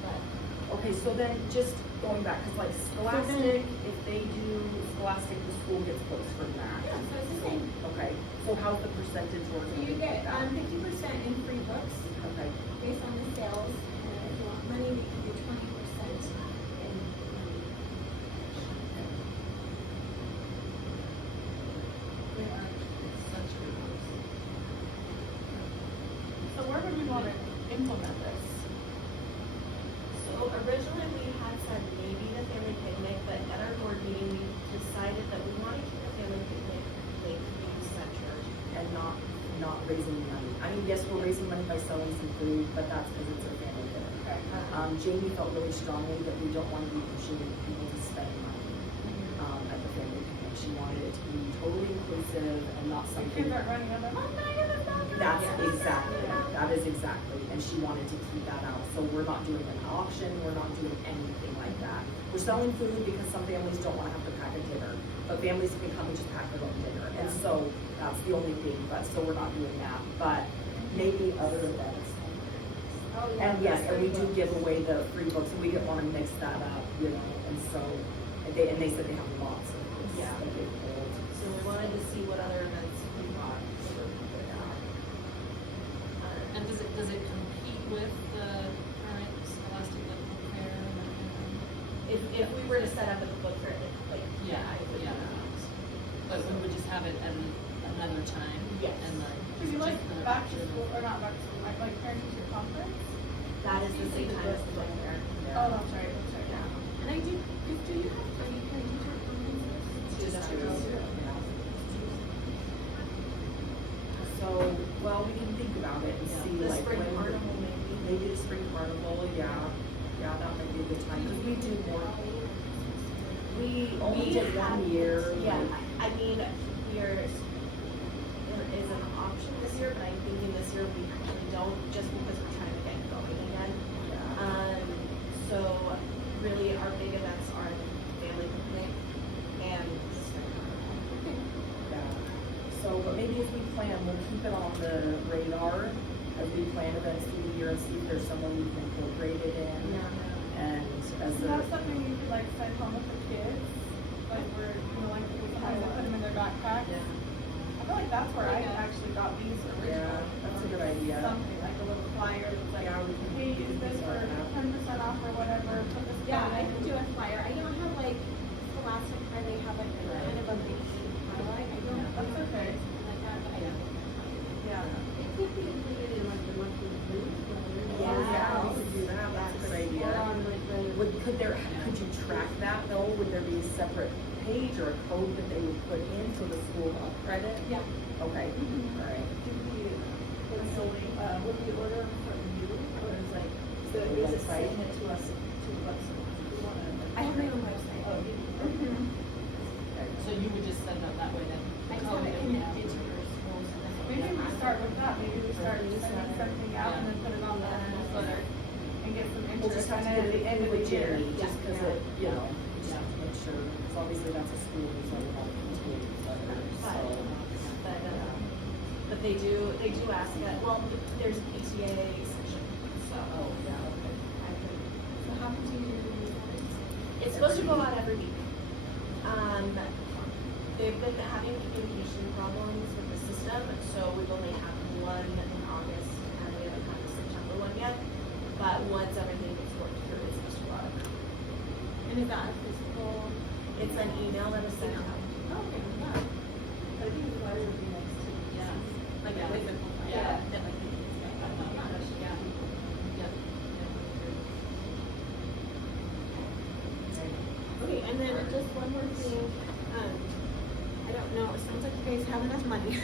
but. Okay, so then just going back, cause like Scholastic, if they do Scholastic, the school gets books from that. Yeah, so it's the same. Okay, so how's the percentage work? So you get 50% in free books Okay, based on the sales, and if you want money, we can do 20% in. They are such good books. So where would we wanna implement this? So originally we had said maybe the family picnic, but at our board meeting, we decided that we want to keep the family picnic like youth centered. and not raising money. I mean, yes, we're raising money by selling some food, but that's because it's a family dinner. Jamie felt really strongly that we don't want to be pushing people to spend money, at the family picnic. She wanted it to be totally inclusive and not The something. kids aren't running up and, Mom, can I get a bag? That's exactly, that is exactly, and she wanted to keep that out, so we're not doing an auction, we're not doing anything like that. We're selling food because some families don't wanna have to pack a dinner, but families can come and just pack their own dinner, and so that's the only thing, but, so we're not doing that, but maybe other events. Oh, And yes, and we do give away the free books, and we didn't wanna mix that up, you know, and so, and they said they have lots of books Yeah. that they pulled. So we wanted to see what other events we thought were good out. And does it compete with the current Scholastic Book Fair and that kind of thing? If we were to set up at the book fair, like, Yeah, it would yeah. not. But we would just have it at another time? Yes. And like. Cause you like just back to school, or not back to school, like parent teacher conference? That is the same time as the book fair. Oh, that's right, yeah. And I do you have any parent teacher conferences? Just two, yeah. So, well, we can think about it and see The like spring when, carnival maybe. maybe the spring carnival, yeah, that might be a good time, cause we do more. We only did one year. Yeah, like- I mean, there is an option this year, but I'm thinking this year we actually don't, just because we're trying to get going again. So really our big events are family picnic and the spring carnival. Yeah. So, but maybe if we plan, we'll keep it on the radar as we plan events through the year and see if there's somewhere we can incorporate it in. And as Is a, that something you could like send home with the kids? Like where, you know, like sometimes they put them in their backpacks? Yeah. I feel like that's where I actually got these originally. Yeah, that's a good idea. Something like a little flyer that's like, Yeah, we can hey, do use this for that. 10% off or whatever, put this. Yeah, down. I can do a flyer. I don't have like Scholastic where they have like a kind of a big highlight. I don't have That's okay. like that, but I don't. Yeah. It could be included in like the monthly group. oh yeah, we could do that, that's a good idea. Or on like the. Could you track that though? Would there be a separate page or a code that they would put in so the school will credit? Yeah. Okay, alright. Would we order from you or is like? So The is it website? sending it to us, to the website? We wanna. I have my own website. Oh, you do? Mhm. So you would just send them that way then? I just Oh, want it yeah. connected to your schools and that's. Maybe we start with that, maybe we start sending something out and then put it on the newsletter and get some We'll just interest, have and to then at get the end it of the with year. Jerry, just cause it, you know, Yeah. just have to make sure, cause obviously that's a school newsletter, not a school newsletter, so. But they do ask that, well, there's a PTA section, so. Oh, yeah, okay. I could, So how many do you do newsletters? it's supposed to go out every week. They've been having communication problems with the system, so we've only had one in August, and we haven't had the September one yet. But once everything gets worked through, it's supposed to go out. And is that a physical? It's an email that is sent out. Oh, okay, yeah. But I think the letter would be nice too. Yeah. Like Yeah. a physical. Yeah. That like the kids get. Yeah. Yeah. Okay, and then just one more thing, I don't know, it sounds like you guys have enough money,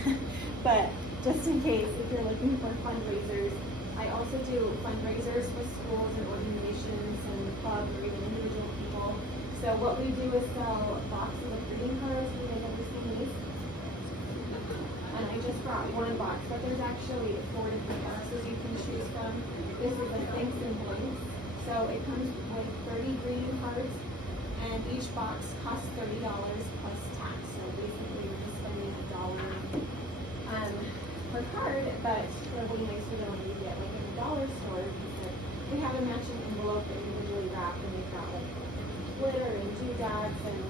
but just in case, if you're looking for fundraisers, I also do fundraisers for schools and organizations and clubs or even individual people. So what we do is sell boxes of greeting cards, you guys ever seen these? And I just brought one box, but there's actually 4 different boxes you can choose from. This is a thanks and blanks, so it comes with 30 greeting cards, and each box costs $30 plus tax, so basically you're just spending $1 per card, but they're really nicer than what you get like at the dollar store, because we have a matching envelope individually wrapped, and they've got like glitter and doodads and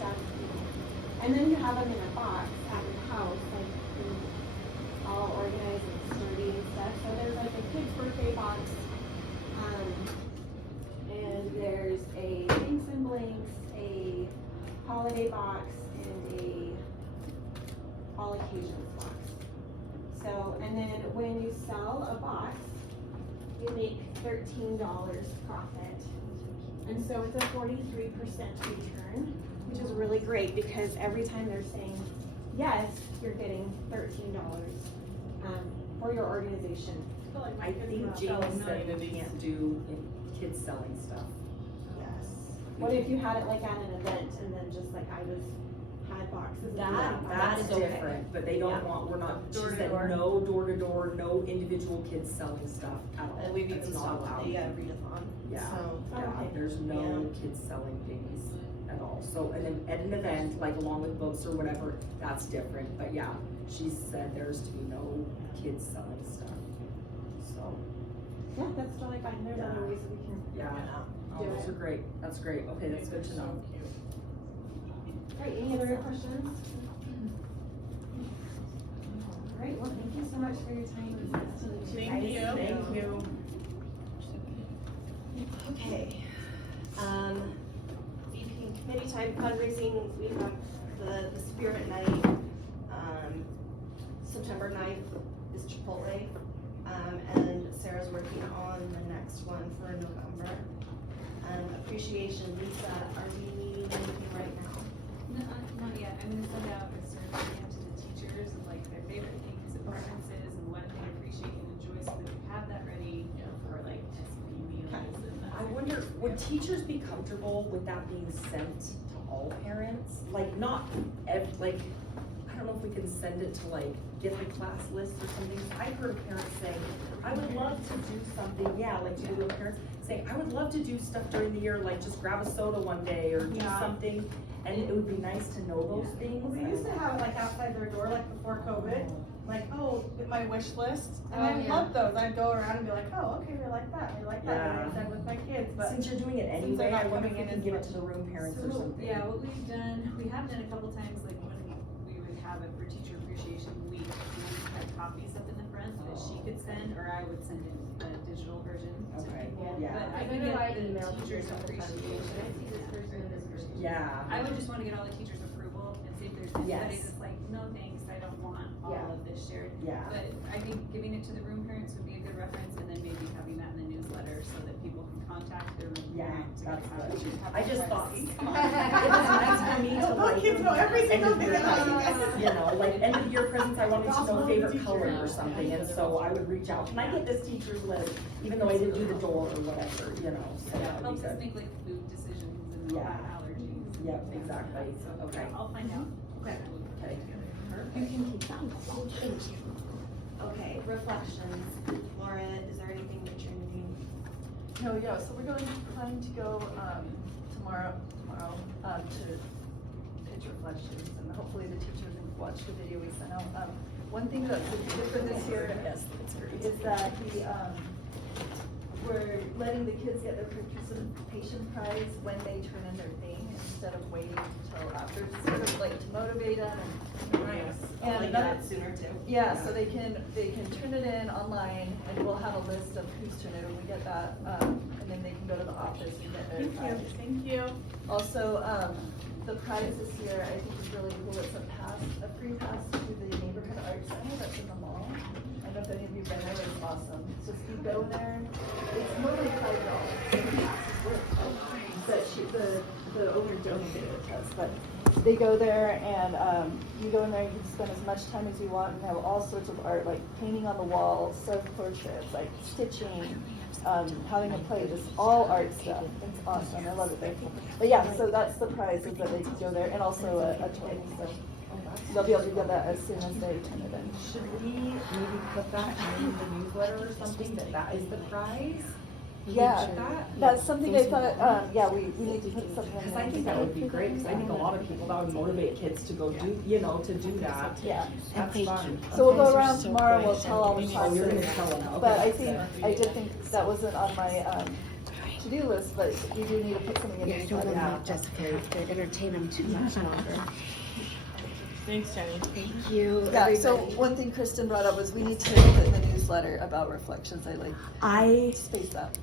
stuff, you know. And then you have them in a box at your house, like all organized and sturdy and stuff. So there's like a kid's birthday box, and there's a thanks and blanks, a holiday box, and a all occasions box. So, and then when you sell a box, you make $13 profit. And so it's a 43% return, which is really great because every time they're saying yes, you're getting $13 for your organization. I think Jamie said we can't do kids selling stuff. Yes. What if you had it like at an event and then just like I had boxes? of That- that That's is okay. different, but they don't Yeah. want, we're not, she Door to said door. no door to door, no individual kids selling stuff at all. And we've That's even not stopped allowed. the readathon. Yeah. So, Yeah, Okay. there's no kids selling things at all. So, and then at an event, like along with books or whatever, that's different, but yeah, she said there's to be no kids selling stuff. So, Yeah, that's totally fine. There's Yeah. other ways that we can. yeah, oh, Do those it. are great, that's great, okay, that's good to know. Alright, any other questions? Alright, well, thank you so much for your time. Thank you. Thank you. Okay. VP and committee time fundraising, we have the Spirit Night, September 9th is Chipotle. And Sarah's working on the next one for November. Appreciation, Lisa, are we needing anything right now? No, not yet. I'm gonna send out a survey to the teachers of like their favorite things, preferences, and what they appreciate and enjoy, so that we have that ready for like SB meals and that. I wonder, would teachers be comfortable with that being sent to all parents? Like, not like, I don't know if we can send it to like, get the class list or something. I heard a parent say, I would love to do something, yeah, like to the parents, saying, I would love to do stuff during the year, like just grab a soda one day or do Yeah. something. And it would be nice to know those things. We used to have it like outside their door, like before COVID, like, oh, get my wish list, and Oh, I yeah. loved those, I'd go around and be like, oh, okay, we like that, and I said with my kids, but. Since you're doing it Since they're anyway, not I wonder if coming we in can as give it much. to the room parents or So, something. yeah, what we have done a couple times, like when we would have it for Teacher Appreciation Week, we had copies up in the front that she could send, or I would send in a digital version to Okay, people. yeah. But I I can know get I the emailed you teachers' a couple times, appreciation. I see this person and this person. Yeah. I would just wanna get all the teachers' approval and see if there's anybody Yes. that's like, no thanks, I I don't want all Yeah. of this shared. Yeah. But I think giving it to the room parents would be a good reference, and then maybe having that in the newsletter so that people can contact their room Yeah, parent to that's have good. have I just that thought, privacy. it was nice for me to like. Kids know every single end of thing year, about you like, guys. You know, like end of year presents, I wanted to know Gospel favorite teacher. color or something, and so I would reach out, can I get this teacher's list? Even though I didn't do the door or whatever, you know, so Yeah, that it would be helps us good. make like food decisions and all Yeah. that allergies. and Yep, things like exactly. that. So, Okay. I'll find out. Okay. Okay. You can keep that. Thank you. Okay, reflections. Laura, is there anything that you're needing? No, yeah, so we're planning to go, tomorrow, to pitch reflections, and hopefully the teachers will watch the video we sent out. One thing that's different this year is that we're letting the kids get their participation prize when they turn in their thing, instead of waiting until after, just sort of like to motivate them and. Nice. And I'll like another- that sooner too. Yeah, so they can turn it in online, and we'll have a list of who's turned it in, we get that, and then they can go to the office and get their prize. Thank you. Also, the prize this year, I think is really cool, it's a free pass to the neighborhood arts center that's in the mall. I don't know if any of you've been there, it's awesome, so if you go there, it's normally $5, but the owner donated it to us, but they go there and, you go in there, you can spend as much time as you want, and have all sorts of art, like painting on the wall, self-portraits, like stitching, having a play, just all art stuff. It's awesome. I love it there. But yeah, so that's the prize, is that they can go there, and also a toy. So they'll be able to get that as soon as they turn it in. Should we maybe put that in the newsletter or something, that is the prize? Yeah, That? that's something I thought, yeah, we need to put something in Because there. I think that would be great, because I think a lot of people, that would motivate kids to go do, you know, to do that. Yeah. That's fun. So we'll go around tomorrow, we'll tell all the Oh, you're gonna classes. tell them, But okay. I did think that wasn't on my, to-do list, but you do need to put something in the newsletter. Yeah. Jessica, to entertain them too much longer. Thanks, Jenny. Thank you, Yeah, so everybody. one thing Kristen brought up was we need to put in the newsletter about reflections. I Spaced that,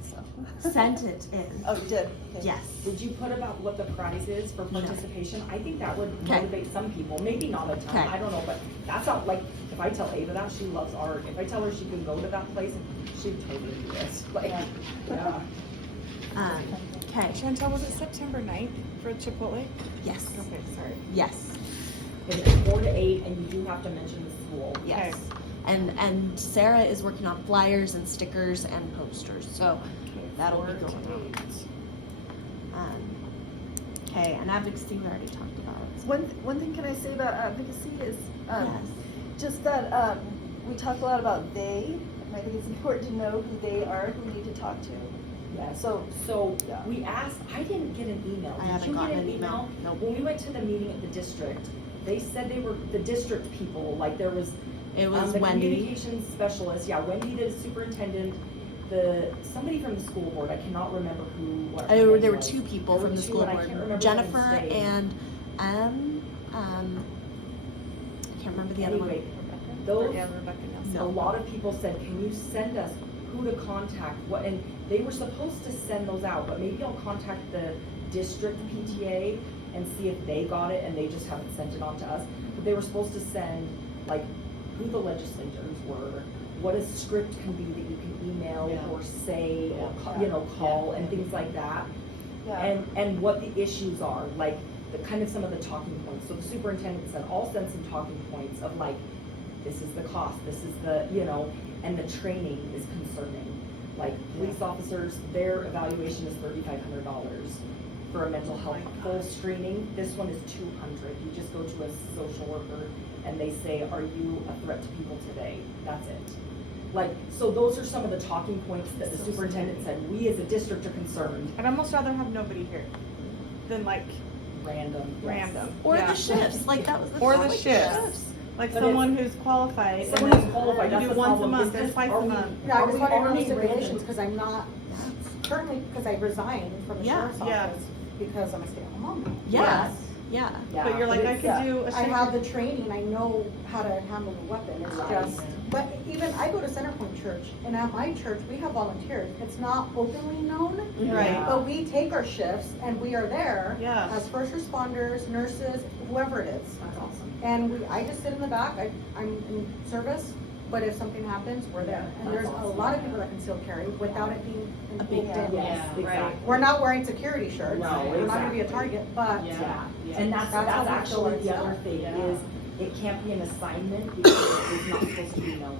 so. sent it in. Oh, you did? Okay. Yes. Did you put about what the prize is for participation? I think that would Okay. motivate some people, maybe not a ton, Okay. I don't know, but that's not like, if I tell Ava that, she loves art, if I tell her she can go to that place, she'd totally do this, like, yeah. Okay. Chantel, was it September 9th for Chipotle? Yes. Okay, sorry. Yes. And it's 4 to 8, and you do have to mention the school. Yes. And Sarah is working on flyers and stickers and posters, so that'll be going on. Okay, and advocacy we already talked about. One thing can I say about advocacy is, Yes. just that, we talk a lot about they, and I think it's important to know who they are, who we need to talk to. Yeah, So, so Yeah. we asked, I didn't get an email. I Did haven't you get gotten an email. No. When we went to the meeting at the district, they said they were the district people, like there was. It was the Wendy. communications specialist, yeah, Wendy, the superintendent, somebody from the school board, I cannot remember what her name There were was. two people There from were the two, school and I can't remember board, the Jennifer one's name. and, I can't remember the other one. Anyway, those, yeah, Rebecca Nelson. a lot of people said, can you send us who to contact, what, and they were supposed to send those out, but maybe I'll contact the district PTA and see if they got it and they just haven't sent it on to us. But they were supposed to send, like, who the legislators were, what a script can be that you can email or say, or, you know, call and things like that. Yeah. And what the issues are, like, the kind of some of the talking points. So the superintendent said, I'll send some talking points of like, this is the cost, this is the, you know, and the training is concerning. Like police officers, their evaluation is $3,500 for a mental health full screening. This one is $200. You just go to a social worker and they say, are you a threat to people today? That's it. Like, so those are some of the talking points that the superintendent said, we as a district are concerned. I'd almost rather have nobody here than like Random. yes. random. Or Yeah. the shifts, like that was the Or thought, the like shifts. Like But someone who's qualified. and Someone who's then qualified, that's you the do once a problem. month Is or this- twice are a we- month. Yeah, I was Are we wondering already those stipulations, rated? because I'm not, currently, because I resigned from the Yeah. sheriff's Yeah. office, because I'm a stay-at-home mom now. Yeah. Yeah. But you're like, I could do a I have the training, I know how to handle the weapon, it's Right. just, but even, I go to Centerpoint Church, and at my church, we have volunteers, it's not openly known, Right. but we take our shifts, and we are there Yeah. as first responders, nurses, whoever it is. That's awesome. And I just sit in the back, I'm in service, but if something happens, we're there. And there's a lot of people that can still carry without it being A big in. deal. Yes, exactly. We're not wearing security shirts, No, we're not gonna be a exactly. target, but. Yeah, and that's That's how we actually feel the other it's thing Yeah. is, it can't be an assignment because it's not supposed to be known.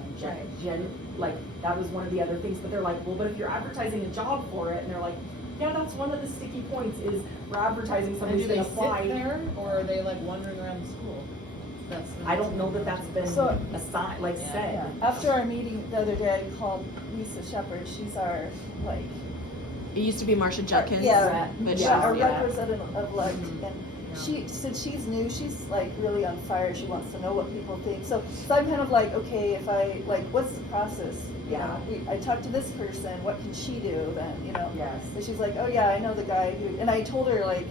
Like, that was one of the other things, but they're like, well, but if you're advertising a job for it, and they're like, yeah, that's one of the sticky points is we're advertising And somebody's do they gonna apply. sit there, or are they like wandering around the school? That's the I don't know that that's been So- assigned, like Yeah. said. Yeah. After our meeting the other day, I called Lisa Shepherd. She's our like It used to be Marsha Judkins. yeah, But yeah, our yeah. representative of like, Mhm. and she said she's new. She's like really on fire. She wants to know what people think. So I'm kind of like, okay, if I like, what's the process? You Yeah. know, I talked to this person. What can she do then? You know. Yes. So she's like, oh yeah, I know the guy who, and I told her like,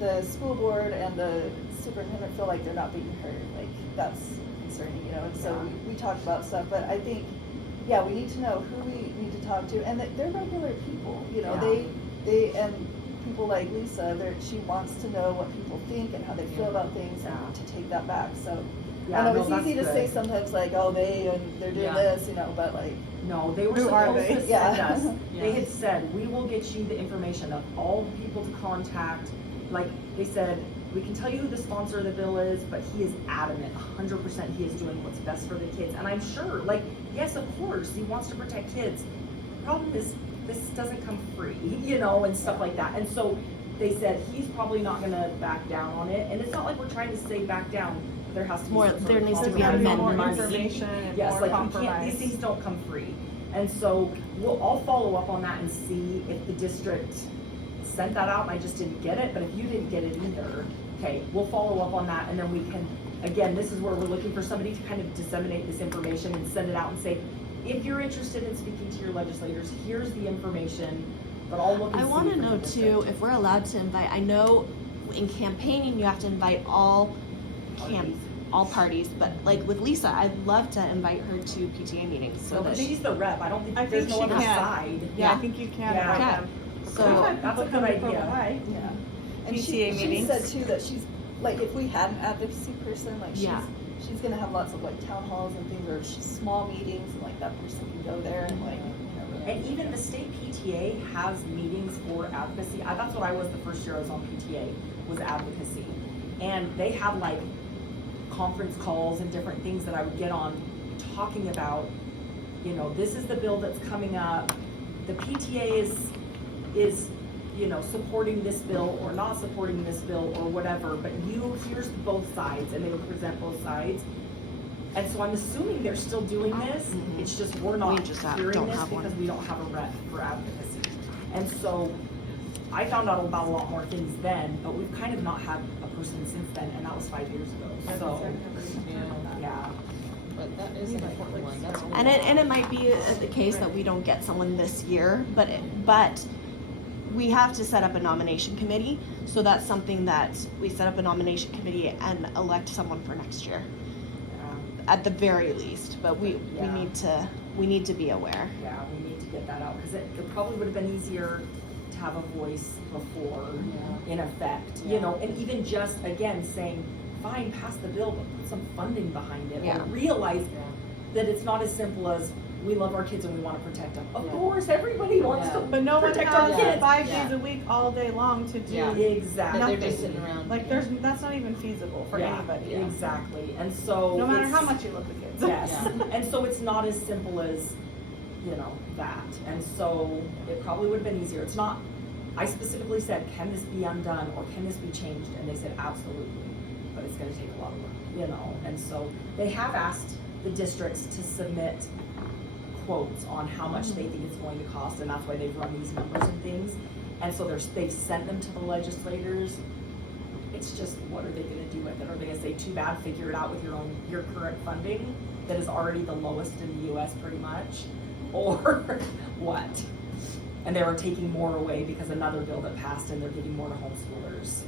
the school board and the superintendent feel like they're not being heard. Like that's concerning, you know. And so Yeah. we talked about stuff, but I think, yeah, we need to know who we need to talk to, and that they're regular people. You know, Yeah. they and people like Lisa, she wants to know what people think and how they feel about things, Yeah. and to take that back. So Yeah, I know no, it's that's easy to good. say sometimes like, oh, they're doing Yeah. this, you know, but like. No, they were Who are supposed they? to send Yeah. us, they Yeah. had said, we will get you the information of all the people to contact. Like, they said, we can tell you who the sponsor of the bill is, but he is adamant, 100% he is doing what's best for the kids. And I'm sure, like, yes, of course, he wants to protect kids. Problem is, this doesn't come free, you know, and stuff like that. And so they said, he's probably not gonna back down on it. And it's not like we're trying to say back down, there has to be More- some sort there of needs to be There's gotta be more amendments. information and Yes, more like, we can't, compromise. these things don't come free. And so I'll follow up on that and see if the district sent that out and I just didn't get it, but if you didn't get it either, okay, we'll follow up on that and then we can, again, this is where we're looking for somebody to kind of disseminate this information and send it out and say, if you're interested in speaking to your legislators, here's the information, but I'll look and I see want to from the know district. too if we're allowed to invite. I know in campaigning you have to invite all parties, but like with Lisa, I'd love to invite her to PTA meetings so So that she's the rep, I don't I think there's think no she other can. side. Yeah, I think you can Yeah. invite Yeah. them. so That's a good idea. Yeah. And PTA she meetings. said too that she's like, if we had an advocacy person, like Yeah. she's gonna have lots of like town halls and things, or small meetings, and like that person can go there and like, you know. And even the state PTA has meetings for advocacy. That's what I was the first year I was on PTA, was advocacy. And they had like conference calls and different things that I would get on talking about, you know, this is the bill that's coming up. The PTA is, you know, supporting this bill or not supporting this bill or whatever, but here's both sides, and they would present both sides. And so I'm assuming they're still doing this, Mhm. it's just we're not We just hearing don't this have one. because we don't have a rep for advocacy. And so I found out about a lot more things then, but we've kind of not had a person since then, and that was 5 years ago, so, yeah. But that is an important one, that's. and it might be the case that we don't get someone this year, but we have to set up a nomination committee, so that's something that we set up a nomination committee and elect someone for next year at the very least. But we Yeah. need to be aware. Yeah, we need to get that out, because it probably would have been easier to have a voice before, in effect, you know, and even just, again, saying, fine, pass the bill, but put some funding behind it, Yeah. or realize that it's not as simple as, we love our kids and we want to protect them. Of course, everybody wants to But no one protect our has kids. 5 Yeah. days a week, all day long to do. Yeah. Exactly. That they're Nothing. just sitting around. Like that's not even feasible for Yeah, anybody. exactly, and so. No matter it's- how much you love the kids. Yes, Yeah. and so it's not as simple as, you know, that, and so it probably would have been easier. It's not, I specifically said, can this be undone or can this be changed? And they said, absolutely, but it's gonna take a lot of work, you know, and so they have asked the districts to submit quotes on how much they think it's going to cost, and that's why they've run these numbers and things. And so they've sent them to the legislators. It's just, what are they gonna do with it? Are they gonna say, too bad, figure it out with your current funding that is already the lowest in the US pretty much? Or what? And they were taking more away because another bill that passed and they're giving more to homeschoolers.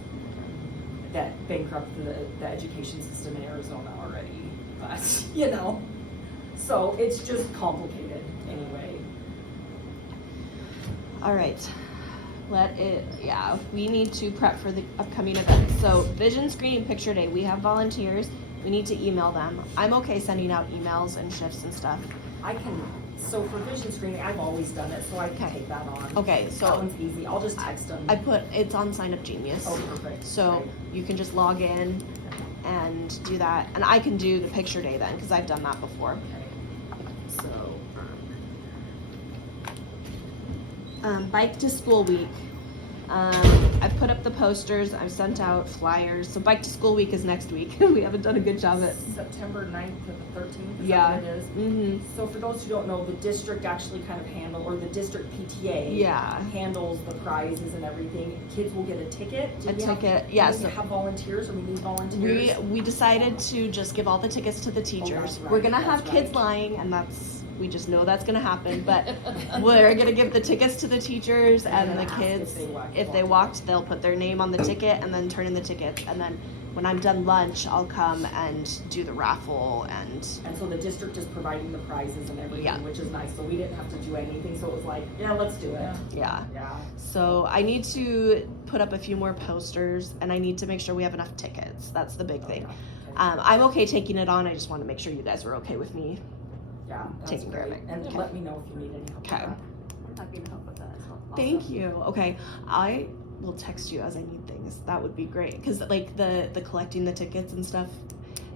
that bankrupted the education system in Arizona already, but, you know, so it's just complicated anyway. All right. We need to prep for the upcoming events. So vision screening picture day, we have volunteers. We need to email them. I'm okay sending out emails and shifts and stuff. So for vision screening, I've always done it, so I can Okay. take that on. Okay, That so one's easy, I'll just text them. it's on Sign Up Genius. Oh, perfect. So Great. you can just log in and do that. And I can do the picture day then, because I've done that before. Okay. So, Bike to School Week. I've put up the posters, I've sent out flyers. So Bike to School Week is next week. We haven't done a good job at. September 9th to the 13th, is Yeah. that what it is? Mm-hmm. So for those who don't know, the district actually kind of or the district PTA Yeah. handles the prizes and everything. Kids will get a ticket. A ticket, yeah. Do we have volunteers, or we need volunteers? We decided to just give all the tickets to the teachers. that's right, We're gonna have that's kids right. lying, and we just know that's gonna happen. But we're gonna give the tickets to the teachers, and then the ask kids, if they walked. they'll put their name on the ticket and then turn in the tickets. And then when I'm done lunch, I'll come and do the raffle and. And so the district is providing the prizes and everything, Yeah. which is nice. So we didn't have to do anything. So it was like, yeah, let's do it. Yeah. Yeah. So I need to put up a few more posters, and I need to make sure we have enough tickets. That's the big thing. Okay. I'm okay taking it on. I just want to make sure you guys are okay with me. Yeah, that's Taking care of great. it. And Okay. let me know if you need any help with Okay. that. I'm happy to help with that as well. Thank you. Okay, I will text you as I need things. That would be great. Cause like the collecting the tickets and stuff,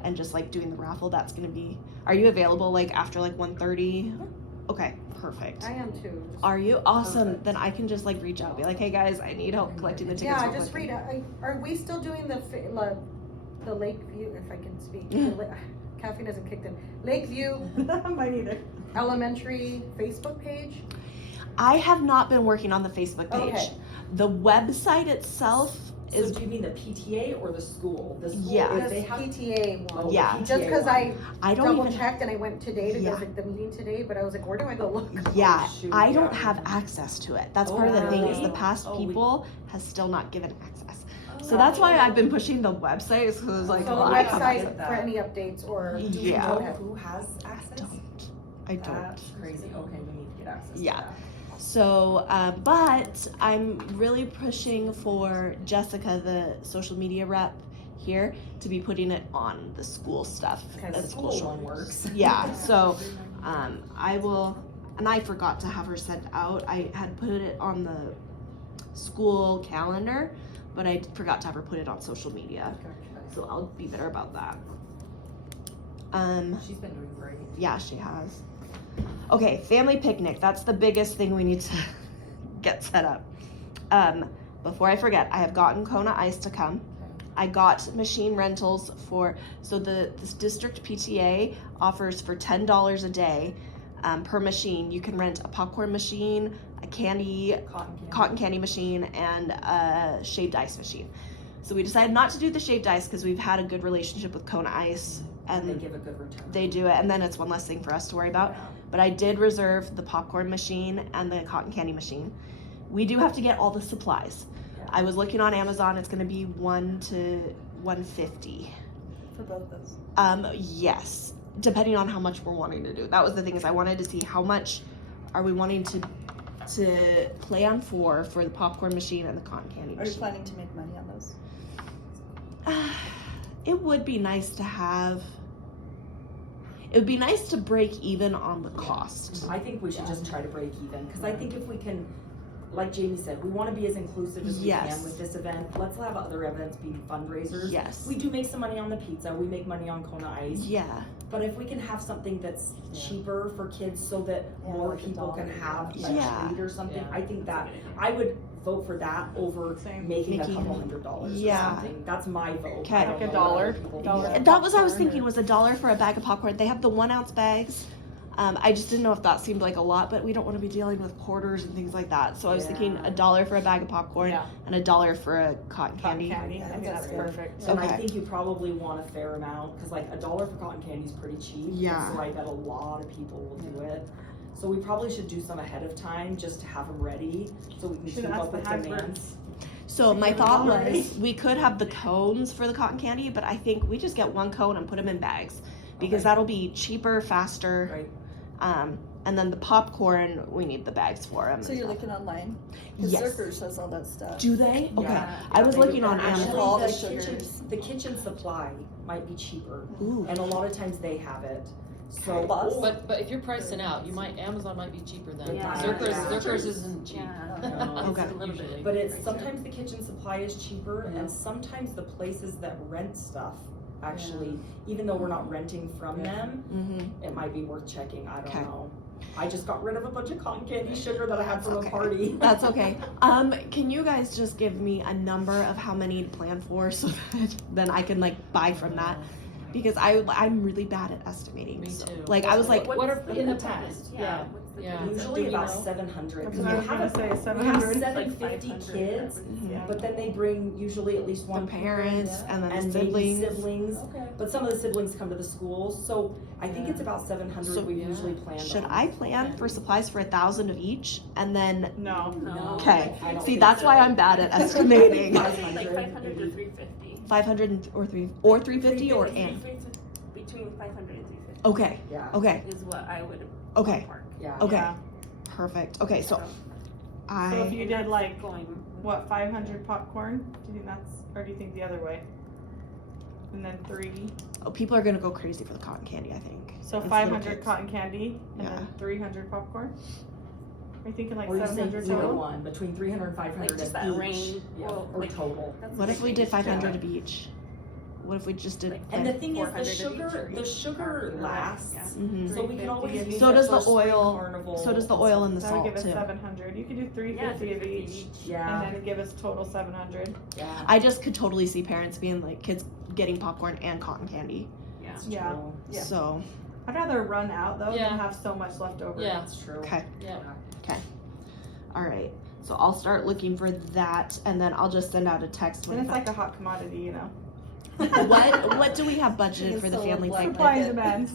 and just like doing the raffle. That's gonna be. Are you available like after like 1:30? Okay, perfect. I am too. Are you awesome? Perfect. Then I can just like reach out, be like, hey guys, I need help collecting the tickets. Yeah, real just quick." read, are we still doing the Lakeview, if I can speak, caffeine hasn't kicked in, Lakeview Mine either. Elementary Facebook page? I have not been working on the Facebook page. Okay. The website itself So is do you mean the PTA or the school? The school, Yeah. if This they have. PTA Oh, one. the Yeah. Just PTA cause one. I don't double even checked and I went today to Yeah. go to the meeting today, but I was like, where do I go look? Yeah, Oh, shoot, I don't yeah. have access to it. That's Oh, part of the thing is the really? past Oh, we- people has still not given access. So that's why I've been pushing the website because it's like, So well, the I have website access. for any updates or. Do we Yeah. know Okay. who has access? I don't. That's crazy. Okay, we need to get access Yeah. to that. So, but I'm really pushing for Jessica, the social media rep here, to be putting it on the school stuff. Okay, the the school school shoulders. one works. Yeah, so I will, and I forgot to have her sent out. I had put it on the school calendar, but I forgot to have her put it on social media. So I'll be better about that. She's been doing great. Yeah, she has. Okay, family picnic. That's the biggest thing we need to get set up. Before I forget, I have gotten Kona Ice to come. I got machine rentals this district PTA offers for $10 a day per machine. You can rent a popcorn machine, a cotton candy machine, and a shaved ice machine. So we decided not to do the shaved ice because we've had a good relationship with Kona Ice, and They give a good return. they do it, and then it's one less thing for us to worry about. But I did reserve the popcorn machine and the cotton candy machine. We do have to get all the supplies. Yeah. I was looking on Amazon. It's going to be $1 to $150. For both those. Yes, depending on how much we're wanting to do. That was the thing, is I wanted to see how much are we wanting to plan for the popcorn machine and the cotton candy Are you machine. planning to make money on those? It would be nice to have. It would be nice to break even on the cost. I think we should just try to break even, because I think if we can, like Jamie said, we want to be as inclusive as we Yes. can with this event. Let's have other events be fundraisers. Yes. We do make some money on the pizza. We make money on Kona Ice. Yeah. But if we can have something that's cheaper for kids so that Yeah, more like people can $1 have a Yeah. treat or something, Yeah, I think that's that a good idea. I would vote for that over making a Making- couple $100 Yeah. or something. That's my vote. Okay. I don't Like a know what dollar? other people Dollar. feel. That was I was Popcorn thinking or- was $1 for a bag of popcorn. They have the 1 ounce bags. I just didn't know if that seemed like a lot, but we don't want to be dealing with quarters and things like that. So I was thinking Yeah. $1 for a bag of popcorn Yeah. and $1 for a cotton candy. I think that's perfect. And I Okay. think you probably want a fair amount, because like $1 for cotton candy is pretty cheap. Yeah. So I bet a lot of people will do it. So we probably should do some ahead of time, just to have them ready, so we can Should keep ask up the with Hasbrook. demands. So my Yeah, thought already. was we could have the cones for the cotton candy, but I think we just get one cone and put them in bags because Okay. that'll be cheaper, faster. Right. And then the popcorn, we need the bags for them. So you're looking online? Cause Yes. Zerkers has all that stuff. Do they? Okay. Yeah. I was They do. looking on And Amazon. all the kitchen, sugars. the kitchen supply might be cheaper, Ooh. and a lot of times they have it. So, Plus- But if you're pricing out, Amazon might be cheaper than Yeah. Zerkers isn't cheap. Okay. It's usually. but it's sometimes the kitchen supply is cheaper, Yeah. and sometimes the places that rent stuff actually, even though we're not renting from them, Mm-hmm. it might be worth checking. I don't Okay. know. I just got rid of a bunch of cotton candy sugar that I had from Okay. a party. That's okay. Can you guys just give me a number of how many to plan for so that then I can like buy from that? Because I'm really bad at estimating. Me so, too. Like I was like, What are In the past, yeah. Yeah. Usually Do we about know? 700. That's We what I was have gonna say, we have 700, like 750 500, kids, Mhm. yeah. but then they bring usually at least the one parents parent and then and the maybe siblings. siblings. Okay. But some of the siblings come to the school, so I think it's Yeah. about 700 So- we Yeah. usually plan. Should I plan for supplies for 1,000 of each and then? No. No. Okay. I don't See, think that's so. why I'm bad at estimating. 500, Like 500 to maybe. 350. 500 or 350 or and. Between 500 and 350 Okay. Yeah. Okay. is what I would Okay. ballpark. Yeah. Okay. Yeah. Perfect. Okay. So So if I. you did like, Going. what, 500 popcorn, do you think that's, or do you think the other way? And then 3, Oh, people are gonna go crazy for the cotton candy. I think. so It's 500 little kids. cotton candy, and Yeah. then 300 popcorn? Are you thinking like Or you say 700 either total? one, between 300 and 500 Like just of that each. range, Yeah, well, or like- total. That's What a if big we did range. 500 of each? What if we just did? And the thing is, 400 the of each, sugar, or the sugar Yeah. lasts, Mhm. so we can always use So it does for the spring oil- carnival So does the and oil stuff. and the That would salt give us too. 700. You could do Yeah, 350 of each, Yeah. and then give us total 700. Yeah. I just could totally see parents being like kids getting popcorn and cotton candy. Yeah. Yeah. True. Yeah. So I'd rather run out though Yeah. than have so much left over. Yeah. That's true. okay. Yeah. All right. So I'll start looking for that, and then I'll just send out a text. And When it's like a hot commodity, you know. what do we have budgeted for the So family like- picnic? Supply and demand.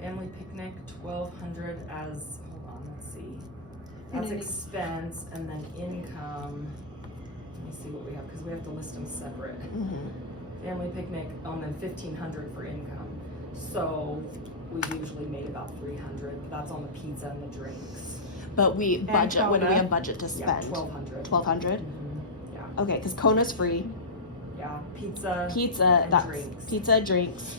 Family picnic, 1,200 as, hold on, let's see. That's And then- expense and then income. Let me see what we have, because we have to list them separate. Mhm. Family picnic, and then 1,500 for income. So we usually made about 300. That's on the pizza and the drinks. But we budget. What do we Kona. have budget to Yeah, spend? 1,200. 1,200. Yeah, Okay, because Kona's free. yeah, pizza. Pizza. And That's drinks. pizza, drinks.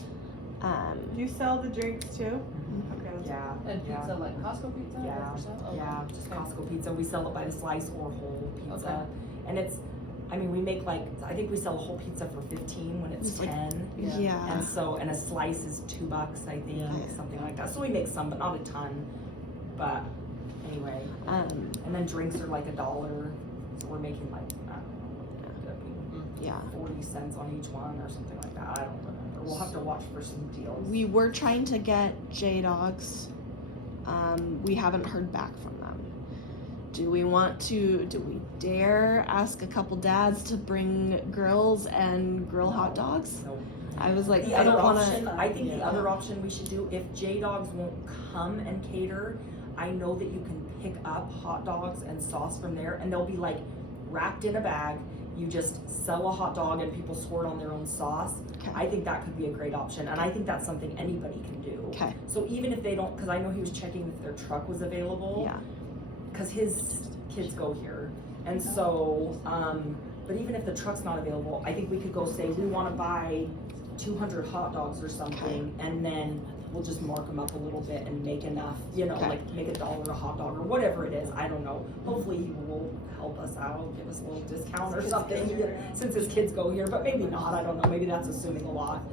Do you sell the drinks too? Mhm. Okay. That's Yeah. And yeah. pizza, like Costco pizza? Yeah, for sale? Oh, yeah, just okay. Costco pizza. We sell it by the slice or whole pizza. Okay. And it's, I mean, we make like, I think we sell a whole pizza for 15 when it's It's like- 10. Yeah. And so, and a slice is $2, I think, Yeah. something like that. So we make some, but not a ton. But anyway, and then drinks are like $1. So we're making like, I don't know, what would that be? Yeah. 40 cents on each one or something like that. I don't remember. We'll have to watch for some deals. We were trying to get J Dogs. We haven't heard back from them. Do we dare ask a couple dads to bring grills and grill hot dogs? No. I was like, The I other don't want option, to. I think the other option we should do, if J Dogs won't come and cater, I know that you can pick up hot dogs and sauce from there, and they'll be like wrapped in a bag. You just sell a hot dog and people squirt on their own sauce. Okay. I think that could be a great option, and I think that's something anybody can do. Okay. So even if they don't, because I know he was checking if their truck was available. Yeah. Because his kids go here, and so, but even if the truck's not available, I think we could go say, we want to buy 200 hot dogs or something, and then we'll just mark them up a little bit and make enough, you know, Okay. like make $1 a hot dog or whatever it is. I don't know. Hopefully he will help us out, give us a little discount or something, since his kids go here, but maybe not. I don't know. Maybe that's assuming a lot.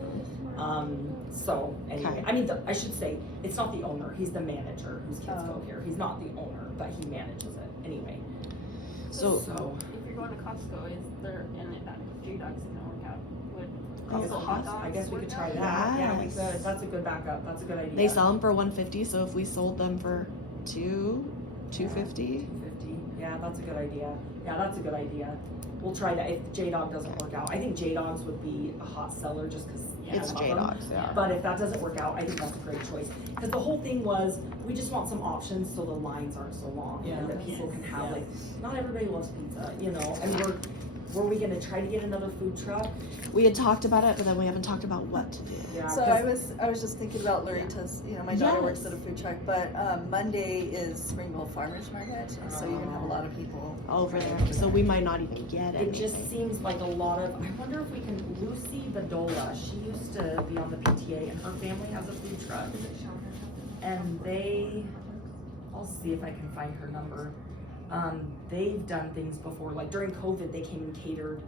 So anyway, Okay. I mean, I should say, it's not the owner. He's the manager whose kids go here. He's not the owner, but he manages it anyway. So If you're going to Costco, is there, and J Dogs isn't work out, would I guess Costco hot dogs I guess we work could try out? that. Yeah, we Yes. could. That's a good backup. That's a good idea. they sell them for 150. So if we sold them for 250. 250. Yeah, that's a good idea. Yeah, that's a good idea. We'll try that if J-Dog doesn't work out. I think J-Dogs would be a hot seller just because It's J-Dogs, yeah. But if that doesn't work out, I think that's a great choice. Because the whole thing was, we just want some options so the lines aren't so long. Yeah. And that people can have, like, not everybody loves pizza, you know? And were we gonna try to get another food truck? We had talked about it, but then we haven't talked about what to do. Yeah. So I was just thinking about Lorita's, you know, my daughter works Yes. at a food truck, but Monday is Springville Farmers Market, and so you're gonna have a lot of people Over there, so we might not even get It it. just seems like a lot of, I wonder if we can, Lucy Bedola, she used to be on the PTA and her family has a food truck. And I'll see if I can find her number. They've done things before, like during COVID, they came and catered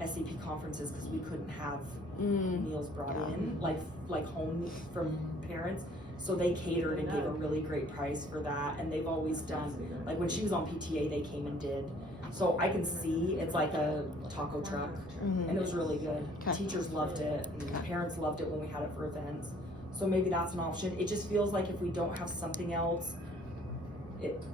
SCP conferences because we couldn't have meals brought in, like home from parents. So they catered and gave a really great price for that. And they've always done, like when she was on PTA, they came and did. So I can see it's like a taco truck, and it was really good. Okay. Teachers loved it, and parents loved it when we had it for events. So maybe that's an option. It just feels like if we don't have something else,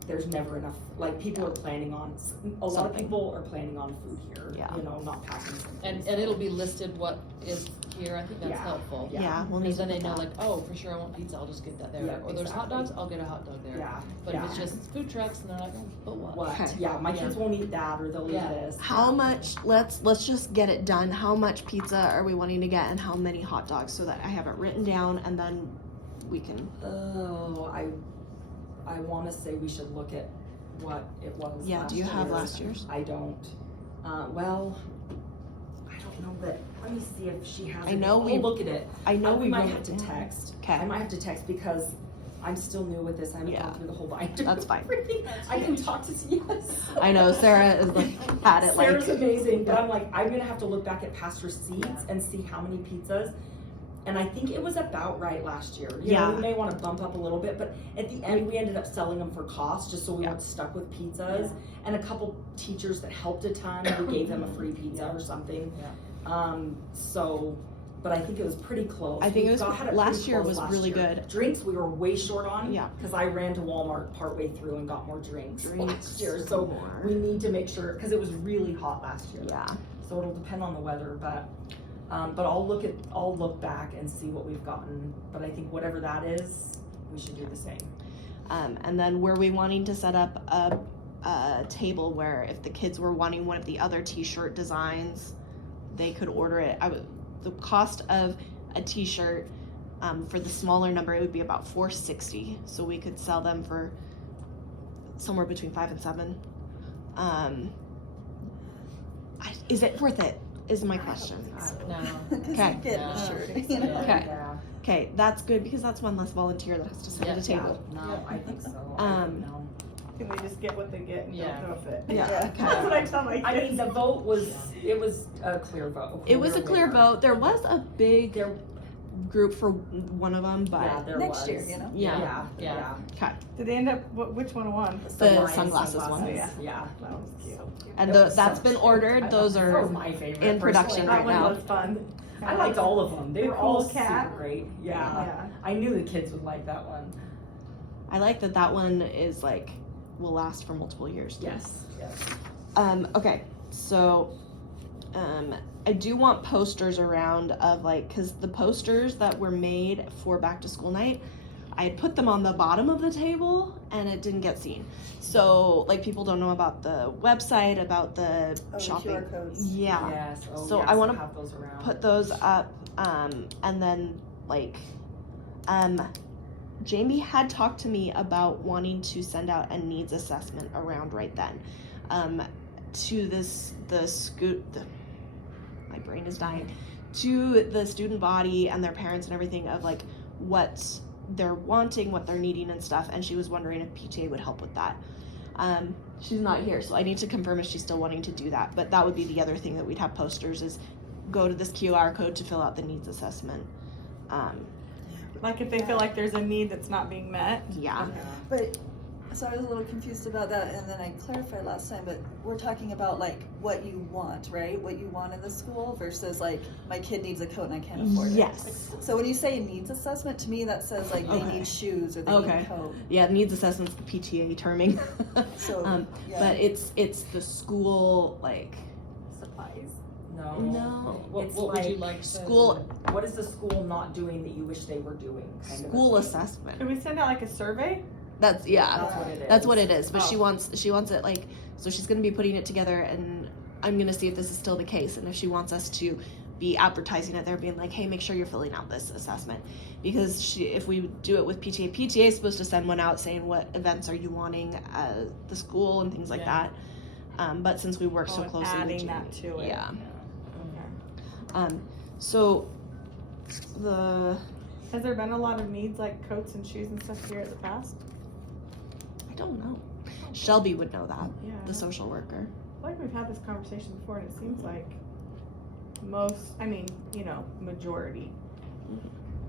there's never enough. Like people are planning on, a lot of people are planning on food here. Yeah. You know, not packing something. And it'll be listed what is here, I think that's Yeah. helpful. Yeah, we'll need Because to then they put know that. like, oh, for sure I want pizza, I'll just get that there. Yeah, Or there's hot exactly. dogs, I'll get a hot dog there. Yeah. But yeah. if it's just food trucks and they're like, oh, but what? What? Okay. Yeah, my kids won't eat that or they'll Yeah. eat this. How much, let's just get it done. How much pizza are we wanting to get and how many hot dogs so that I have it written down and then we can, Oh, I want to say we should look at what it was. yeah, do you have last year's? I don't. Well, I don't know that. Let me see if she has. I it. know We'll look at it. I know we we might wrote have it to down. text. Okay. I might have to text because I'm still new with this. I haven't Yeah. gone through the whole binder. That's fine. Everything. I can talk to yes. I know Sarah is like, had it like. Sarah's amazing, but I'm like, I'm gonna have to look back at past receipts and see how many pizzas. And I think it was about right last year. You know, we may want to bump up a little bit, but at the end, we ended up selling them for cost, just so we weren't stuck with pizzas. And a couple teachers that helped a ton, we gave them a free pizza or something. So, but I think it was pretty close. I think We it was, had it last pretty year close was last really year. good. Drinks, we were way short on. Yeah. Because I ran to Walmart partway through and got more drinks Drinks, last year. So more. we need to make sure, because it was really hot last year. Yeah. So it'll depend on the weather, but I'll look back and see what we've gotten. But I think whatever that is, we should do the same. And then were we wanting to set up a table where if the kids were wanting one of the other t-shirt designs, they could order it. The cost of a t-shirt for the smaller number, it would be about $4.60. So we could sell them for somewhere between $5 and $7. Is it worth it? Is my question. No. Okay. Get Yeah. a shirt, you know? Okay. Yeah. Okay, that's good because that's one less volunteer that has to sit at a table. No, I think so. Um, Can they just get what they get and Yeah. don't throw a fit? Yeah. That's what I tell my kids. I mean, the vote was a clear vote. It was a clear Winner. vote. There was a big There, group for one of them, but yeah, there Next was. year, you know? yeah. Yeah. Okay. Did they end up, which one won? The Lions sunglasses one. Yeah. Yeah. That was cute. And It was that's so been cute. ordered. Those That are was my favorite. in production personally. right That one now. was fun. I liked all of them. They The were all cool cat. super great. Yeah. Yeah. I knew the kids would like that one. I like that one is like will last for multiple years. Yes. Okay. So I do want posters around of like, cause the posters that were made for back to school night, I had put them on the bottom of the table and it didn't get seen. So like people don't know about the website, about the Oh, shopping. QR codes. Yeah. Yes. Oh, So yes, I wanna have those around. Put those up, and then like, Jamie had talked to me about wanting to send out a needs assessment around right then, to my brain is dying, to the student body and their parents and everything of like what they're wanting, what they're needing and stuff, and she was wondering if PTA would help with that. She's not here, so I need to confirm if she's still wanting to do that, but that would be the other thing that we'd have posters is go to this QR code to fill out the needs assessment. Like if they feel like there's a need that's not being met. Yeah. But So I was a little confused about that, and then I clarified last time, but we're talking about like what you want, right? What you want in the school versus like, my kid needs a coat and I can't afford it. Yes. So when you say needs assessment, to me that says like they Okay. need shoes or they Okay. need a coat. Yeah, needs assessment's the PTA terming. So, yeah. But it's the school, like, Supplies. No. no, What It's would you like like to? school, What is the school not doing that you wish they were doing? Kind of a school thing. assessment. Can we send out like a survey? That's, yeah. That's what it is. That's what it is, but Oh. she wants it like, so she's gonna be putting it together, and I'm gonna see if this is still the case, and if she wants us to be advertising it there, being like, hey, make sure you're filling out this assessment, because if we do it with PTA is supposed to send one out saying what events are you wanting at the school and things like Yeah. that, but since we work so and closely with adding Jamie, that to it. yeah. Okay. So the Has there been a lot of needs like coats and shoes and stuff here at the past? I don't know. Shelby would know that, Yeah. the social worker. I feel like we've had this conversation before, and it seems like majority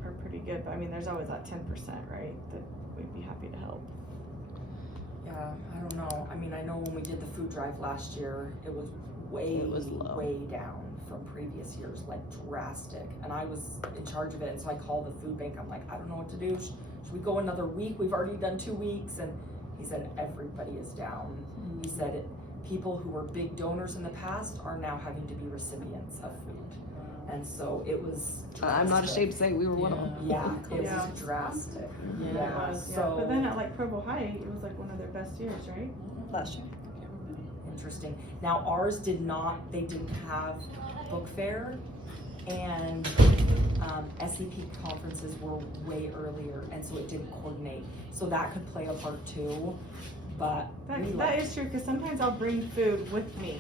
are pretty good, but I mean, there's always that 10%, right, that we'd be happy to help. Yeah, I don't know. I mean, I know when we did the food drive last year, it was It was low. way down from previous years, like drastic. And I was in charge of it, and so I called the food bank. I'm like, I don't know what to do. Should we go another week? We've already done 2 weeks. And he said, everybody is down. He said people who were big donors in the past are now having to be recipients of food. And so it was I'm not drastic. ashamed to say we were one of them. Yeah, it Yeah. was drastic. Yeah. It was, so But then at like Provo High, it was like one of their best years, right? Last year. interesting. Now ours they didn't have book fair, and SCP conferences were way earlier, and so it didn't coordinate. So that could play a part too, but That is true, because sometimes I'll bring food with me.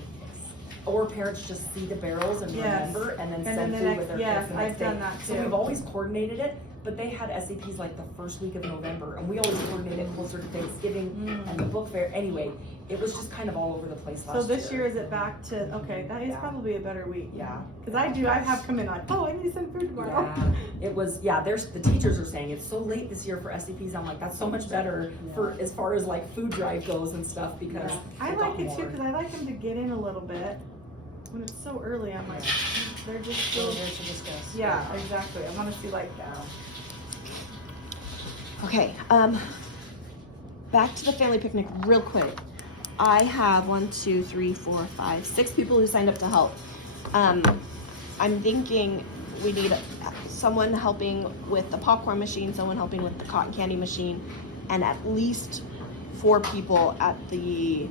or parents just see the barrels and Yes. remember and then And send then the food next- with their yes, kids the next I've day. done that So too. we've always coordinated it, but they had SCPs like the first week of November, and we always coordinated closer to Thanksgiving and the book fair. Anyway, it was just kind of all over the place last year. So this year, is it back to, okay, that is Yeah. probably a better week. Yeah. Because I have come in like, oh, I need to send food tomorrow. Yeah, it was, there's, the teachers are saying it's so late this year for SCPs. I'm like, that's so much better for, as far as like food drive goes and stuff, because. I they like got it too, more. because I like them to get in a little bit. When it's so early, I'm like, they're just So so, there to discuss. yeah, exactly. I want to see like, Okay, back to the family picnic real quick. I have 6 people who signed up to help. I'm thinking we need someone helping with the popcorn machine, someone helping with the cotton candy machine, and at least 4 people at the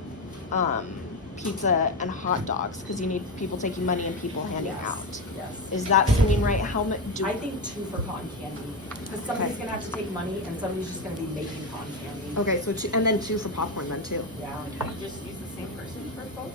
pizza and hot dogs, because you need people taking money and people handing Yes. out. Yes. Is that seeming right? How much do I think 2 for cotton candy, because somebody's gonna have to take money and somebody's just gonna be making cotton candy. Okay, so 2, and then 2 for popcorn then too. Yeah. You just use the same person for both?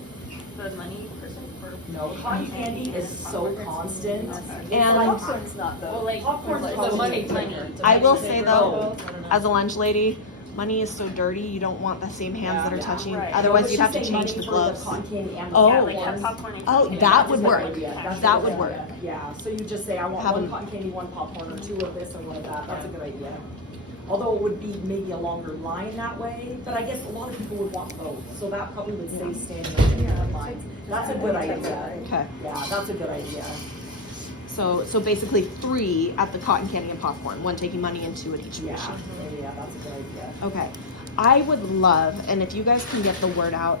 The money person for? No, cotton candy is so constant. And Popcorn's not though. Well, like, Popcorn's the probably money, different. money. I will say though, I don't know. as a lunch lady, money is so dirty, you don't want the same hands that are Yeah, touching, right. otherwise But you'd have to she's saying change the money for gloves. cotton candy and the Oh. Yeah, like popcorn. popcorn and Oh, cotton that candy. would That's a work. good idea. That's a That good would idea. work. Yeah, so you just say, I want Have 1 them- cotton candy, 1 popcorn, or 2 of this and 1 of that. That's a good idea. Although it would be maybe a longer line that way, but I guess a lot of people would want both, so that probably would save standing in lines. That's a good idea. Okay, Yeah, that's a good idea. so basically 3 at the cotton candy and popcorn, 1 taking money and 2 at each Yeah, machine. yeah, that's a good idea. Okay, I would love, and if you guys can get the word out,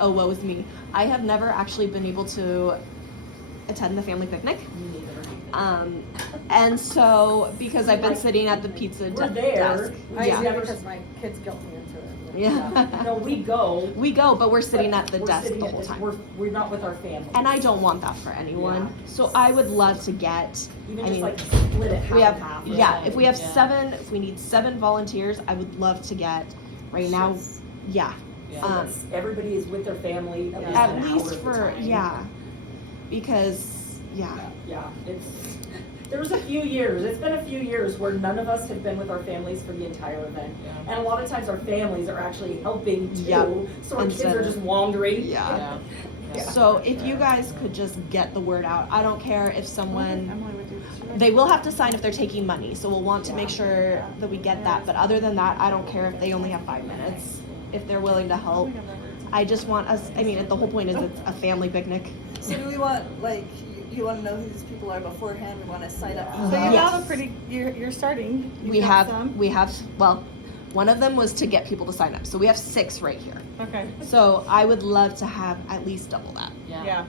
oh, woe is me. I have never actually been able to attend the family picnic. Me neither. And so, because I've been sitting at the pizza We're desk. there. Yeah. never- because my kids guilt me into it. Yeah. No, we go. We go, but we're sitting but at the we're desk sitting the at whole time. We're not with our family. And I don't want that for anyone. Yeah. So I would love to get, Even I just mean, like split it half we have, and half. yeah, if we have Yeah. if we need 7 volunteers, I would love to get, right now, yeah. Yeah. Everybody is with their family at least At an least hour at a for, time. yeah. Because, yeah. Yeah, there was a few years, it's been a few years where none of us have been with our families for the entire event. Yeah. And a lot of times our families are actually helping too. Yep. So our kids Instead are of- just wandering. Yeah. So if you guys could just get the word out, I don't care if someone, Emily would do this. they will have to sign if they're taking money, so we'll want to make sure that we get that, but other than that, I don't care if they only have 5 minutes, if they're willing to help. I just want us, I mean, the whole point is it's a family picnic. So do we want, like, you wanna know who these people are beforehand, we wanna sign up? So you Yes. have a pretty, you're starting. You've We got have, some. well, one of them was to get people to sign up, so we have 6 right here. Okay. So I would love to have at least double that. Yeah.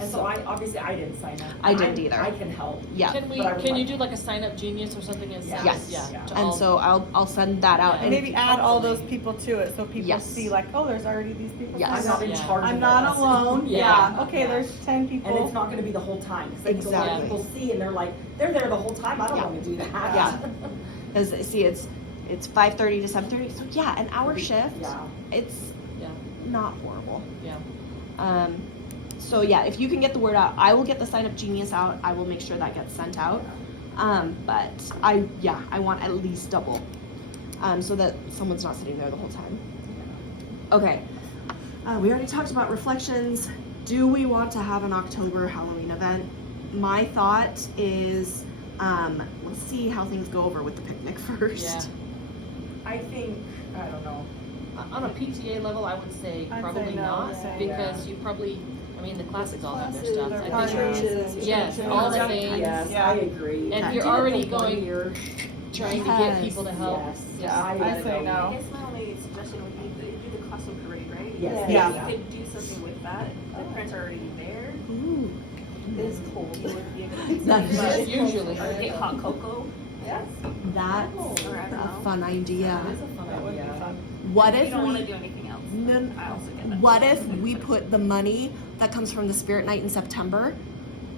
And so I didn't sign up. I didn't either. I can help. Yeah. Can we, But I would can you like- do like a sign up genius or something as? Yes. Yeah. to And all- so I'll send that out. Yeah. And Maybe add all those people to it so people Yes. see like, oh, there's already these people. Yes. I'm signed not up. in Yeah. charge of I'm not this. alone. Yeah. Yeah. Okay, there's 10 people. And it's not gonna be the whole time, cause I think a lot of Exactly. people see and they're like, they're there the whole time, I don't Yeah. wanna do that. Yeah. Cause see, it's 5:30 to 7:30, so yeah, an hour shift. Yeah. It's Yeah. not horrible. Yeah. So yeah, if you can get the word out, I will get the sign up genius out. I will make sure that gets sent out. But I want at least double, so that someone's not sitting there the whole time. Okay, we already talked about reflections. Do we want to have an October Halloween event? My thought is, let's see how things go over with the picnic first. Yeah. I think, I don't know, On a PTA level, I would say I'd say probably no, not, same. because you probably, I mean, the classes all have their stuff. Their I think, churches. yes, all the Yeah. things. yes, Yeah. I agree. And Okay. you're Did it already for 1 going, year. trying to get Yes. people to help. Yes. Yeah, I say no. I guess my only suggestion would be that you do the costume parade, right? Yes. Yeah. If you could do something with that, the parents are already there. Ooh. It's cold. You would be able to do That's something. It's usually. Or get hot cocoa. Yes. That's Or I don't a know. fun idea. That is a fun That would be idea. fun. What If if you don't wanna we? do anything else. No, I also get that. what if we put the money that comes from the Spirit Night in September,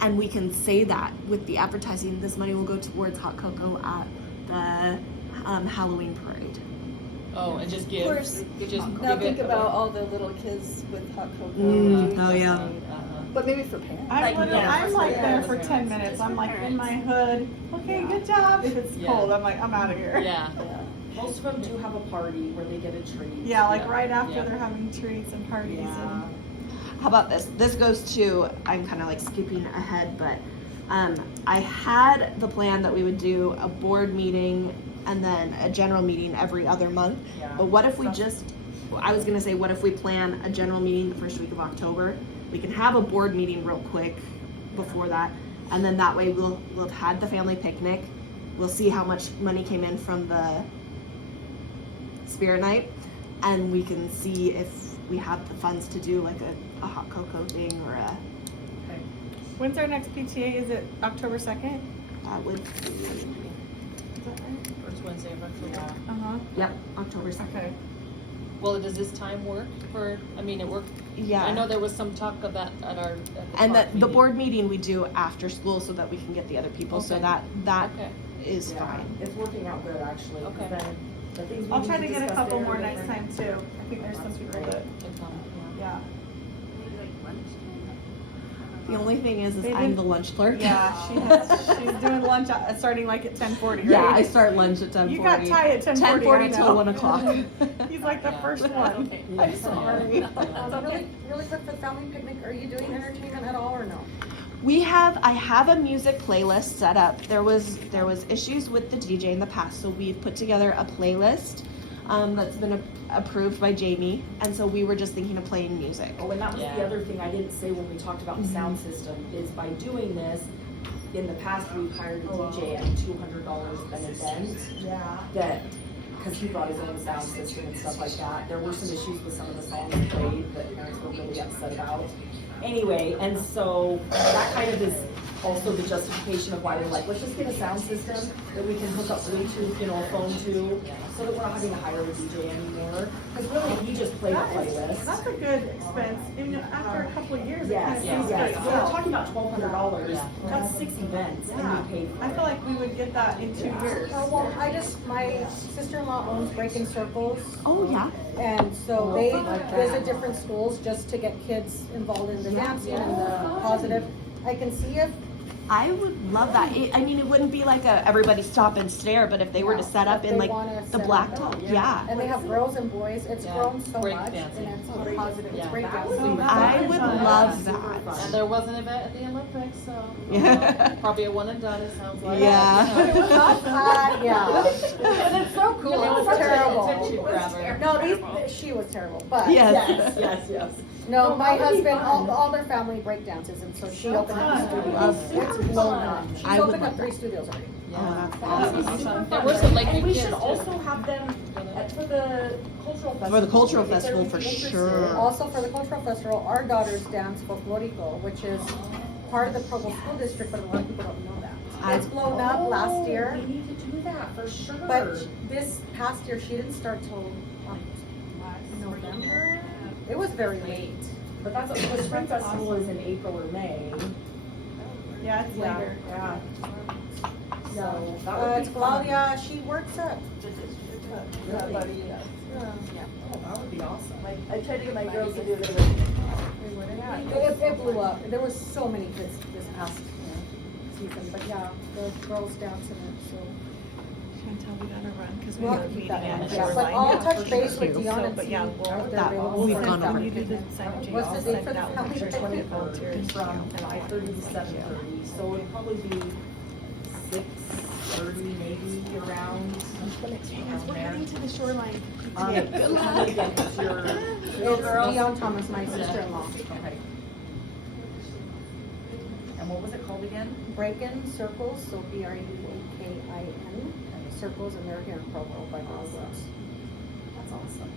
and we can say that with the advertising, this money will go towards hot cocoa at the Halloween parade. Oh, and just Of give, course, just now give think it about all the little kids with hot cocoa. Mm, doing oh, this yeah. thing. But maybe for parents. I'm Like, literally, yeah, I'm like yeah, there for for 10 minutes. I'm like in my hood. Okay, good job. If it's Yeah. cold, I'm like, I'm out of here. Yeah. Yeah. Most of them do have a party where they get a treat. Yeah, like Yeah. right after Yeah. they're having treats and parties Yeah. How about this? This goes to, I'm kind of like skipping ahead, but I had the plan that we would do a board meeting and then a general meeting every other month. Yeah. But what if we just, I was gonna say, what if we plan a general meeting the first week of October? We can have a board meeting real quick before that, and then that way we'll have had the family picnic. We'll see how much money came in from the Spirit Night, and we can see if we have the funds to do like a hot cocoa thing or a, When's our next PTA? Is it October 2nd? that would be, First Wednesday of October. Uh-huh. yep, October 2nd. Okay. Well, does this time work for, I mean, it worked, Yeah. I know there was some talk of that at our, at the And park the meeting. board meeting we do after school so that we can get the other people, so Okay. that Okay. is Yeah, fine. it's working out good actually, 'cause Okay. then the things we I'll need try to get a discuss couple there more are next time different. too. I think there's some That's people great. that, Good call. yeah. Maybe like lunchtime? The only thing is They I'm didn't- the lunch clerk. Yeah, she's doing lunch starting like at 10:40, right? Yeah, I start lunch at 10:40. You got Ty at 10:40. 10:40 till 1 o'clock. He's like the Yeah. first one. I'm sorry. So really quick for the family picnic, are you doing entertainment at all or no? I have a music playlist set up. There was issues with the DJ in the past, so we've put together a playlist that's been approved by Jamie, and so we were just thinking of playing music. Oh, and that was the Yeah. other thing I didn't say when we talked about the sound system, is by doing this, in the past, we've hired a DJ at $200 an event. Yeah. That, because he brought his own sound system and stuff like that. There were some issues with some of the songs played that parents were really upset about. Anyway, and so that kind of is also the justification of why we're like, let's just get a sound system that we can hook up Bluetooth, a phone to, so that we're not having to hire a DJ anymore. Because really, we just play the playlist. That's a good expense. And after a couple of years, it kind Yes, of yes, seems yes. good. So we're talking about $1,200. Yeah. That's 6 events, and Yeah. we pay for I it. feel like we would get that in 2 years. Well, my sister-in-law owns Breaking Circles, Oh yeah. and so they visit different schools just to get kids involved in the dancing and the positive. I can see if I would love that. I mean, it wouldn't be like a everybody stop and stare, but if they were to set up in They like wanna the set blacktop, up, yeah. And they have girls and boys, it's Yeah. grown so Break much, dancing. and it's so positive, it's Yeah. break That would dancing. be I fun. would Yeah. love Super that. fun. And there was an event at the Olympics, so Yeah. probably a one and done, it sounds like. Yeah. But it was not bad, yeah. And it's so cool. It was Such an terrible. attention grabber. No, she was terrible, but. Yes. Yes. No, my husband, all their family break dances, and so she opened up a studio. Love It's blown up. She's I would opened love up 3 studios already. Oh, that's That would be awesome. super There fun. were some Lakeview And we kids, should too. also have them for the cultural festival. For the cultural If they're festival, for interested. sure. Also for the cultural festival, our daughters dance folklorico, which is part of the Provo School District, but a lot of people don't know that. It's blown up last year, We need to do that for sure. but this past year, she didn't start till November. It was very late. But that's, the spring festival is in April or May. Yeah, it's later. Yeah. So, that It's would be fun. Claudia, she works at, Really? Buddy, yeah. Oh, that would be awesome. Like, I tried to get my girls to do it, it blew up. There was so many kids this past season, but yeah, the girls dance in it, so. Chantel, we gotta run, cause we We'll have a keep meeting that on in. the Yeah, but shoreline. I'll Yeah, touch for base sure. with Dion So, and but see yeah, if we'll, they're available. we've for gone that. over when you do the sign up, What's the I'll date for send the out family pictures picnic? when the volunteers From come. 5:30 to 7:30, so it'd probably be 6:30 maybe around. We're heading to the shoreline. Good luck. Your It's Dion Thomas, my sister-in-law. Okay. And what was it called again? Break-In Circles, so BREAKIN, Circles, and they're here in Provo by Girls. That's awesome.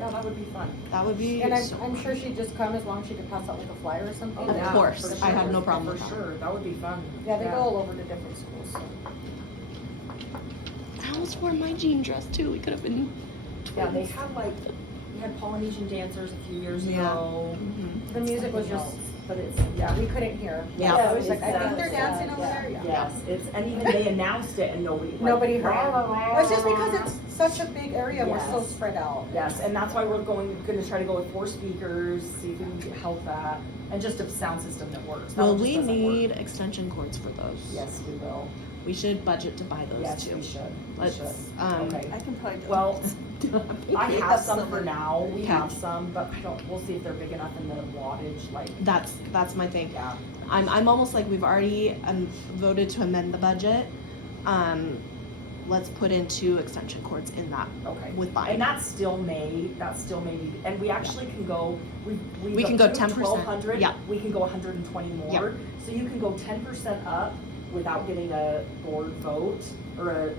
Yeah, that would be fun. That would be. And I'm sure she'd just come as long as she could pass out like a flyer or something. Of Yeah, course, for I have sure. no problem with For that. sure, that would be fun. Yeah, they go all over to different schools, so. I almost wore my jean dress too. We could have been. Yeah, they had like, we had Polynesian dancers a few years Yeah. ago. The music was Something just, else, but it's, yeah. we couldn't hear. Yeah. It was like, I think they're dancing over there, yeah. Yes, it's, and even they announced it and nobody. like, Nobody heard. rah, rah, rah, It's just rah, because rah. it's such a big area, we're so Yes. spread out. Yes, and that's why we're gonna try to go with 4 speakers, see if we can help that, and just a sound system that works. That Will one just we doesn't work. need extension cords for those? Yes, we will. We should budget to buy those Yes, too. we should. We Let's, should. Okay. I can probably. Well, I We have some for now, we Okay. have some, but I don't, we'll see if they're big enough in the wattage, like, That's my thing. yeah. I'm almost like we've already voted to amend the budget. Let's put in 2 extension cords in that Okay. with buying. And that's still May, and we actually can go, We can go 10%, 1,200, yeah. we can go 120 more. So you can go 10% up without getting a board vote, or a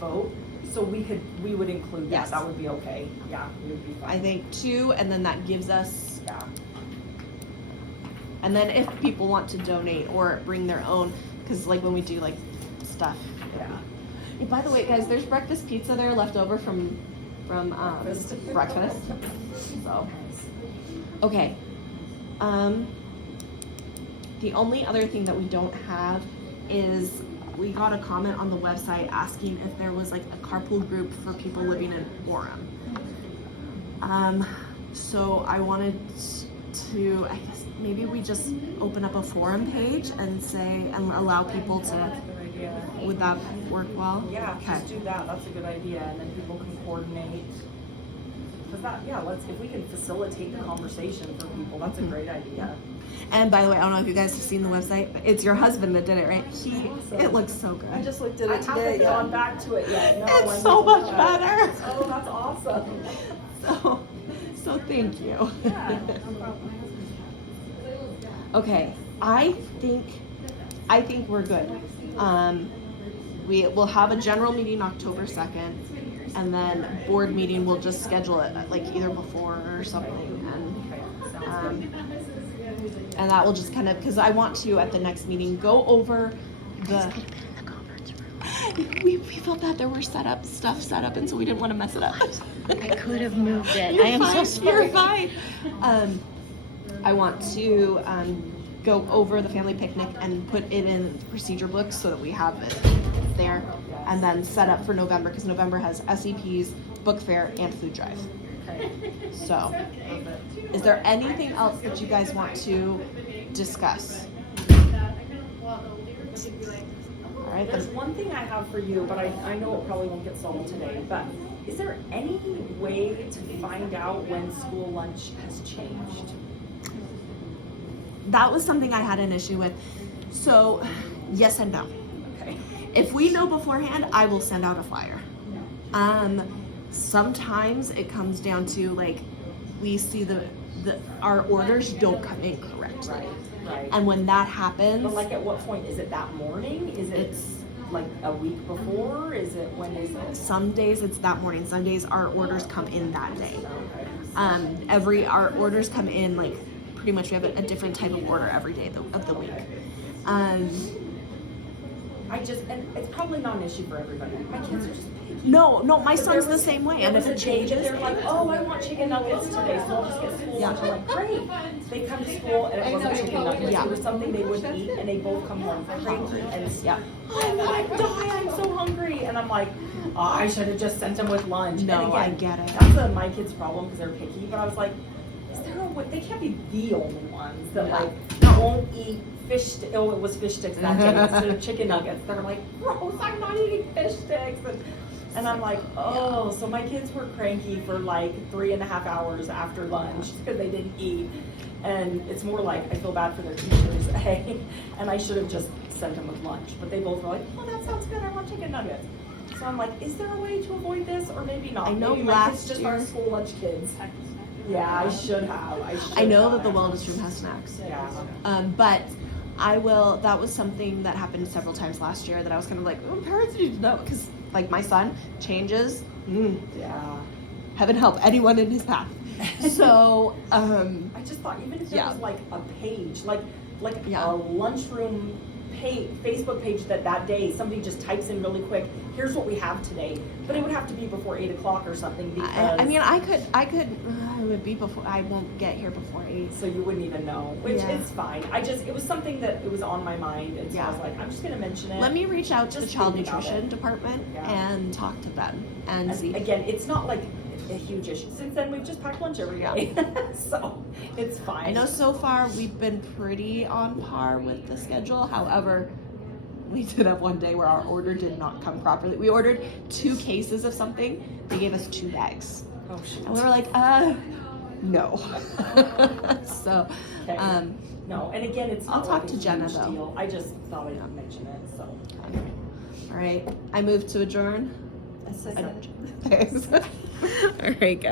vote. So we would include that, Yes. that would be okay, yeah, we would be I fine, think 2, and then that gives us, yeah. and then if people want to donate or bring their own, because like when we do like stuff. Yeah. Hey, by the way, guys, there's breakfast pizza there left over from breakfast. So, okay. The only other thing that we don't have is we got a comment on the website asking if there was like a carpool group for people living in Orem. So I wanted to, I guess maybe we just open up a forum page and say, and allow people to, Good idea. would that work well? Yeah, Okay. just do that, that's a good idea, and then people can coordinate. Cause that, yeah, if we can facilitate the conversation for people, that's a great idea. And by the way, I don't know if you guys have seen the website, but it's your husband that did it, right? It looks so good. I just looked at I it today, haven't yeah. gone back to it yet, no. I It's need so to much look at it. better. Oh, that's awesome. So thank you. Yeah, no problem. Okay, I think we're good. We will have a general meeting October 2nd, and then board meeting, we'll just schedule it like either before or something, and that will just kind of, because I want to at the next meeting go over the. We felt that there were stuff set up, and so we didn't want to mess it up. I could have moved it. You're I am fine, so sorry. You're fine. I want to go over the family picnic and put it in procedure books so that we have it there, and then set up for November, because November has SEPs, book fair, and food drive. So, is there anything else that you guys want to discuss? But they'd be like, All right, There's one thing I have for you, but I know it probably won't get solved today, but is there any way to find out when school lunch has changed? That was something I had an issue with. So, yes and no. Okay. If we know beforehand, I will send out a flyer. Sometimes it comes down to like, we see our orders don't come in correctly. Right. And when that happens, But like at what point? Is it that morning? Is it It's- like a week before? Is it, when is it? some days it's that morning, some days our orders come in that day. Okay. Our orders come in like, pretty much we have a different type of order every day of the week. and it's probably not an issue for everybody. My kids are just picky. No, my But son's there the same way, there and was if a it day that changes, they're like, oh, I want chicken nuggets today, so I'll just get school lunch. I'm like, great. They come to school and it wasn't chicken nuggets. Yeah. It was something they wouldn't eat, and they both come home cranky and yeah. I'm gonna die. I'm so hungry, and I'm like, oh, I should have just sent them with lunch. No, and I again, get it. That's my kids' problem because they're picky. But I was like, is there a way? They can't be the only ones that like won't eat fish. Oh, it was fish sticks that day instead of chicken nuggets. They're like, gross. I'm not eating fish sticks. And I'm like, oh, so my kids were cranky for like 3.5 hours after lunch because they didn't eat. And it's more like I feel bad for their teachers, hey, and I should have just sent them with lunch. But they both were like, oh, that sounds good. I want chicken nuggets. So I'm like, is there a way to avoid this, or maybe not? I know maybe my kids last just year- aren't school lunch kids. Yeah, I should have. I know that the wellness room has snacks. Yeah. But that was something that happened several times last year that I was kind of like, oh, parents need to know, because like my son changes, Yeah. heaven help anyone in his path. So, I just thought even if there Yeah. was like a page, like Yeah. a lunchroom page, Facebook page that day somebody just types in really quick, here's what we have today. But it would have to be before 8 o'clock or something because I mean, I could, it would be before, I won't get here before 8. so you wouldn't even know, which Yeah. is fine. It was something that it was on my mind, and so I was like, I'm just gonna mention it. Let me reach out to the Just child think about nutrition it. department Yeah. and talk to them and And see. again, it's not like a huge issue. Since then, we've just packed lunch every day, so it's fine. I know so far we've been pretty on par with the schedule. However, we did have one day where our order did not come properly. We ordered 2 cases of something. They gave us 2 bags. Oh, shoot. And we were like, no. So, Okay. No, and again, it's I'll not talk like to a Jenna, huge though. deal. I just thought I'd mention it, so. all right. I move to adjourn. A second. Thanks. All right, guys.